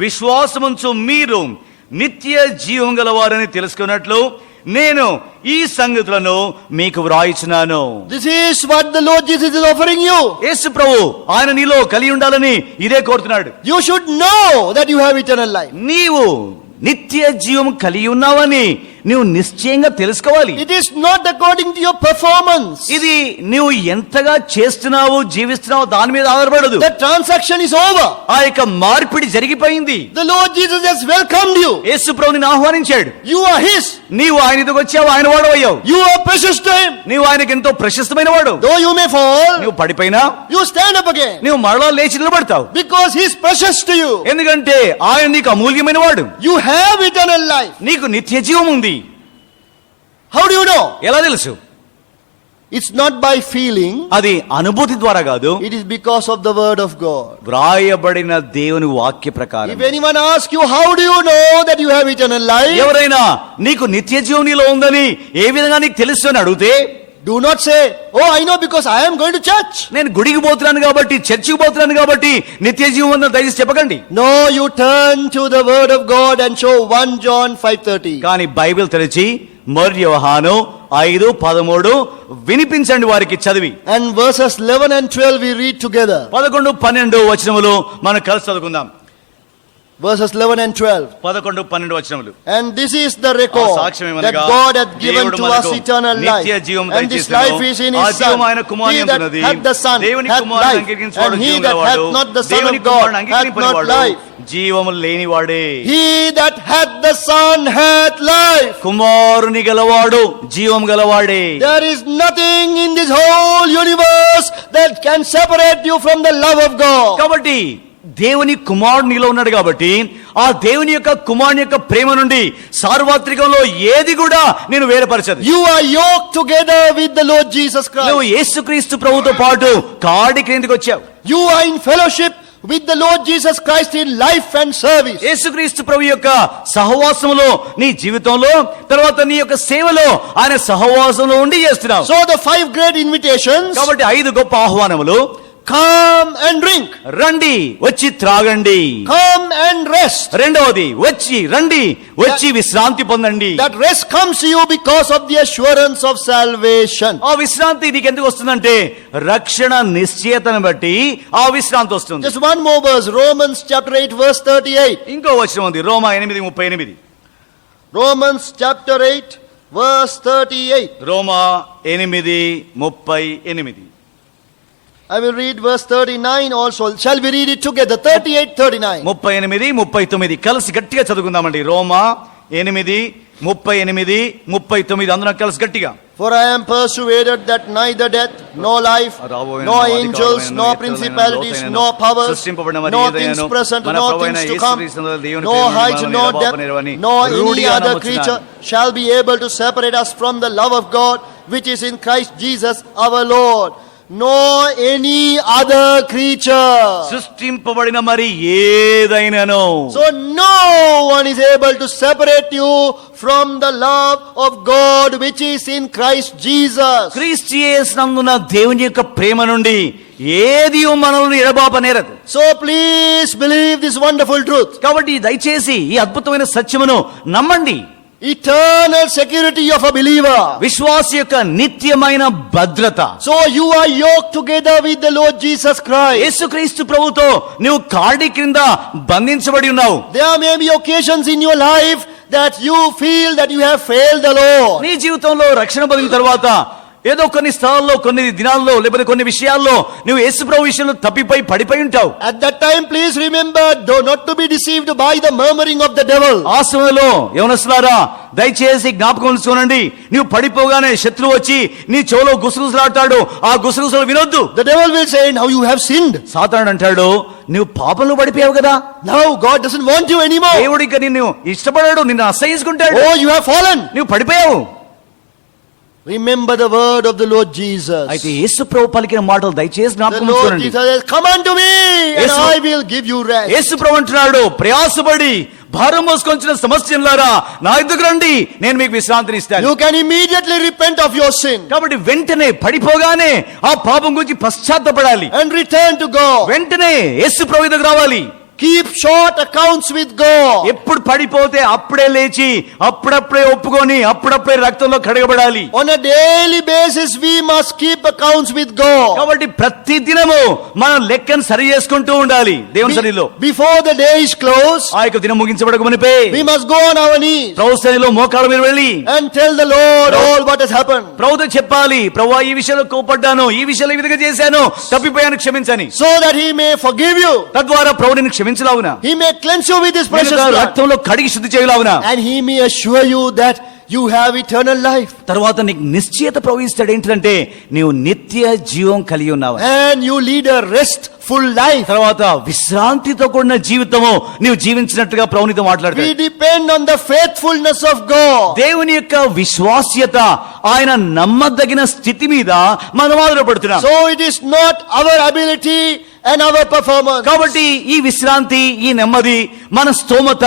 విశ్వాసముంచు మీరు నిత్య జీవం గలవారని తెలుసుకున్నట్లు నేను ఈ సంగతులను మీకు వ్రాయిచున్నాను. This is what the Lord Jesus is offering you. యేసు ప్రభు ఆయన నీలో కలిగి ఉండాలని ఇదే కోరుతున్నాడు. You should know that you have eternal life. నీవు నిత్య జీవం కలిగి ఉన్నావని నీవు నిశ్చయంగా తెలుసుకోవాలి. It is not according to your performance. ఇది నీవు ఎంతగా చేస్తున్నావు జీవిస్తున్నావు దాని మీద ఆధారపడదు. The transaction is over. ఆ యొక్క మార్పిడి జరిగిపోయింది. The Lord Jesus has welcomed you. యేసు ప్రభు నిన్ను ఆహ్వానించాడు. You are His. నీవు ఆయన ఎదుగు వచ్చావు, ఆయన వాడవయ్యావు. You are precious to Him. నీవు ఆయనకి ఎంతో ప్రశస్తమైన వాడు. Though you may fall, నువ్వు పడిపోయినా you stand up again. నువ్వు మరలా లేచి నిలబడతావు. Because He is precious to you. ఎందుకంటే ఆయన నీకు అమూల్యమైన వాడు. You have eternal life. నీకు నిత్య జీవం ఉంది. How do you know? ఎలా తెలుసు? It's not by feeling. అది అనుభూతి ద్వారా కాదు. It is because of the word of God. వ్రాయబడిన దేవుని వాక్య ప్రకారం. If anyone asks you, how do you know that you have eternal life? ఎవరైనా నీకు నిత్య జీవం నీలో ఉందని ఏ విధంగా నీకు తెలుసు అని అడిగితే, do not say, oh, I know because I am going to church. నేను గుడికి పోతున్నాను కాబట్టి, చర్చికి పోతున్నాను కాబట్టి నిత్య జీవం అన్న దయచేసి చెప్పకండి. No, you turn to the word of God and show 1 John 5:30. కానీ బైబిల్ తెరిచి మొదటి యోహాను 5:13 వినిపించండి వారికి చదివి. And verses 11 and 12 we read together. 11-12 వచనములు మనం కలిసి చదువుకుందాం. Verses 11 and 12. 11-12 వచనములు. And this is the record that God hath given to us eternal life. And this life is in His Son. He that hath the Son hath life. And he that hath not the Son of God hath not life. జీవము లేనివాడే. He that hath the Son hath life. కుమారుని గలవాడు జీవం గలవాడే. There is nothing in this whole universe that can separate you from the love of God. కాబట్టి దేవుని కుమారుడు నీలో ఉన్నాడు కాబట్టి ఆ దేవుని యొక్క కుమారుని యొక్క ప్రేమ నుండి సార్వత్రికంలో ఏది కూడా నేను వేరుపరచదు. You are yoked together with the Lord Jesus Christ. నువ్వు యేసుక్రీస్తు ప్రభువుతో పాటు కాడి క్రిందికి వచ్చావు. You are in fellowship with the Lord Jesus Christ in life and service. యేసుక్రీస్తు ప్రభు యొక్క సహవాసములో నీ జీవితంలో తర్వాత నీ యొక్క సేవలో ఆయన సహవాసంలో ఉండి చేస్తున్నావు. So the 5 great invitations. కాబట్టి 5 గొప్ప ఆహ్వానములు. Come and drink. రండి వచ్చి త్రాగండి. Come and rest. రెండవది వచ్చి రండి వచ్చి విశ్రాంతి పొందండి. That rest comes to you because of the assurance of salvation. ఆ విశ్రాంతి నీకు ఎందుకు వస్తుందంటే రక్షణ నిశ్చయతను బట్టి ఆ విశ్రాంతి వస్తుంది. Just one more verse, Romans chapter 8 verse 38. ఇంకో వచనం ఉంది రోమా 8:38. Romans chapter 8 verse 38. Roma 8:38. I will read verse 39 also. Shall we read it together? 38, 39. 38-39 కలిసి గట్టిగా చదువుకుందామండి. రోమా 8:38-39 అందరం కలిసి గట్టిగా. For I am persuaded that neither death, nor life, nor angels, nor principalities, nor powers, nor things present, nor things to come, nor height, nor depth, nor any other creature shall be able to separate us from the love of God, which is in Christ Jesus our Lord. Nor any other creature. సృష్టింపబడిన మరి ఏదైనాను. So no one is able to separate you from the love of God which is in Christ Jesus. క్రీస్తు యేసునందున దేవుని యొక్క ప్రేమ నుండి ఏది మనల్ని ఎడబాపనేరదు. So please believe this wonderful truth. కాబట్టి దయచేసి ఈ అద్భుతమైన సత్యమును నమ్మండి. Eternal security of a believer. విశ్వాస యొక్క నిత్యమైన భద్రత. So you are yoked together with the Lord Jesus Christ. యేసుక్రీస్తు ప్రభువుతో నీవు కాడి క్రింద బంధించబడి ఉన్నావు. There may be occasions in your life that you feel that you have failed the Lord. నీ జీవితంలో రక్షణ పొందిన తర్వాత ఏదో కొన్ని స్థలాల్లో కొన్ని దినాల్లో లేకపోతే కొన్ని విషయాల్లో నువ్వు యేసు ప్రభు విషయంలో తప్పిపోయి పడిపోయి ఉంటావు. At that time please remember not to be deceived by the murmuring of the devil. ఆ సమయంలో యవనస్తులారా దయచేసి జ్ఞాపకం ఉంచుకోనండి, నువ్వు పడిపోగానే శత్రువు వచ్చి నీ చెవులో గుసగుసలాడతాడు. ఆ గుసగుసలు వినొద్దు. The devil will say, now you have sinned. సాతానుడు అంటాడు, నువ్వు పాపంలో పడిపోయావు కదా. Now God doesn't want you anymore. దేవుడు ఇక నిన్ను ఇష్టపడాడు, నిన్ను అసహించుకుంటాడు. Oh, you have fallen. నువ్వు పడిపోయావు. Remember the word of the Lord Jesus. అయితే యేసు ప్రభు పలికిన మాటలు దయచేసి The జ్ఞాపకం Lord ఉంచుకోండి. Jesus says, come unto me and Yesu- I will give you rest. యేసు ప్రభు అంటున్నాడు, ప్రయాసపడి భారం మోసుకొంచిన సమస్యలారా నా ఎదుగు రండి, నేను మీకు విశ్రాంతిని ఇస్తాను. You can immediately repent of your sin కాబట్టి వెంటనే పడిపోగానే ఆ పాపం గురించి పశ్చాత్తపడాలి. and return to God. వెంటనే యేసు ప్రభు దగ్గరకు రావాలి. Keep short accounts with God. ఎప్పుడు పడిపోతే అప్పుడే లేచి అప్పుడప్పుడే ఒప్పుకొని అప్పుడప్పుడే రక్తంలో కడగబడాలి. On a daily basis we must keep accounts with God. కాబట్టి ప్రతి దినము మనం లెక్కను సరి చేసుకుంటూ ఉండాలి దేవుని సన్నిధిలో. Before the day is closed, ఆ యొక్క దినం ముగించబడక మునిపే we must go on our knees ప్రభు సన్నిధిలో మోకాళ్ళ మీద వెళ్ళి and tell the Lord all what has happened, ప్రభుతో చెప్పాలి, ప్రభువా ఈ విషయంలో కోపడ్డాను, ఈ విషయంలో ఈ విధంగా చేశాను, తప్పిపోయాను, క్షమించని. so that he may forgive you, తద్వారా ప్రభు నిన్ను క్షమించలాగున, he may cleanse you with his precious నిన్ను blood, రక్తంలో కడిగి శుద్ధి చేయలాగున, and he may assure you that you have eternal life, తర్వాత నీకు నిశ్చయత ప్రవహిస్తాడు. ఏంటంటే నీవు నిత్య జీవం కలిగి ఉన్నావు, and you lead a restful life. తర్వాత విశ్రాంతితో కూడిన జీవితము నీవు జీవించినట్టుగా ప్రభునితో We మాట్లాడతాడు. depend on the faithfulness of God. దేవుని యొక్క విశ్వాస్యత, ఆయన నమ్మదగిన స్థితి మీద మనం ఆధారపడుతున్నాం. So it is not our ability and our performance. కాబట్టి ఈ విశ్రాంతి, ఈ నెమ్మది మన స్తోమత,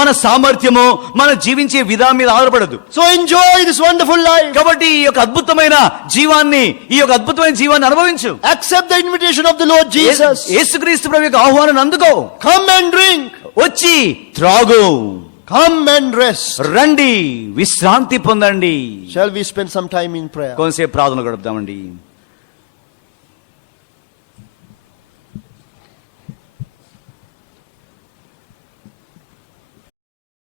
మన సామర్థ్యము, మన జీవించే విధానం మీద ఆధారపడదు. So enjoy this wonderful life. కాబట్టి ఈ యొక్క అద్భుతమైన జీవాన్ని, ఈ యొక్క అద్భుతమైన జీవాన్ని అనుభవించు. Accept the invitation of the Lord Jesus. యేసుక్రీస్తు ప్రభు యొక్క ఆహ్వానాన్ని అందుకో. Come and drink. వచ్చి త్రాగు, Come and rest. రండి, విశ్రాంతి పొందండి. Shall we spend some time in prayer? కొంతసేపు ప్రార్థన గడుపుదామండి.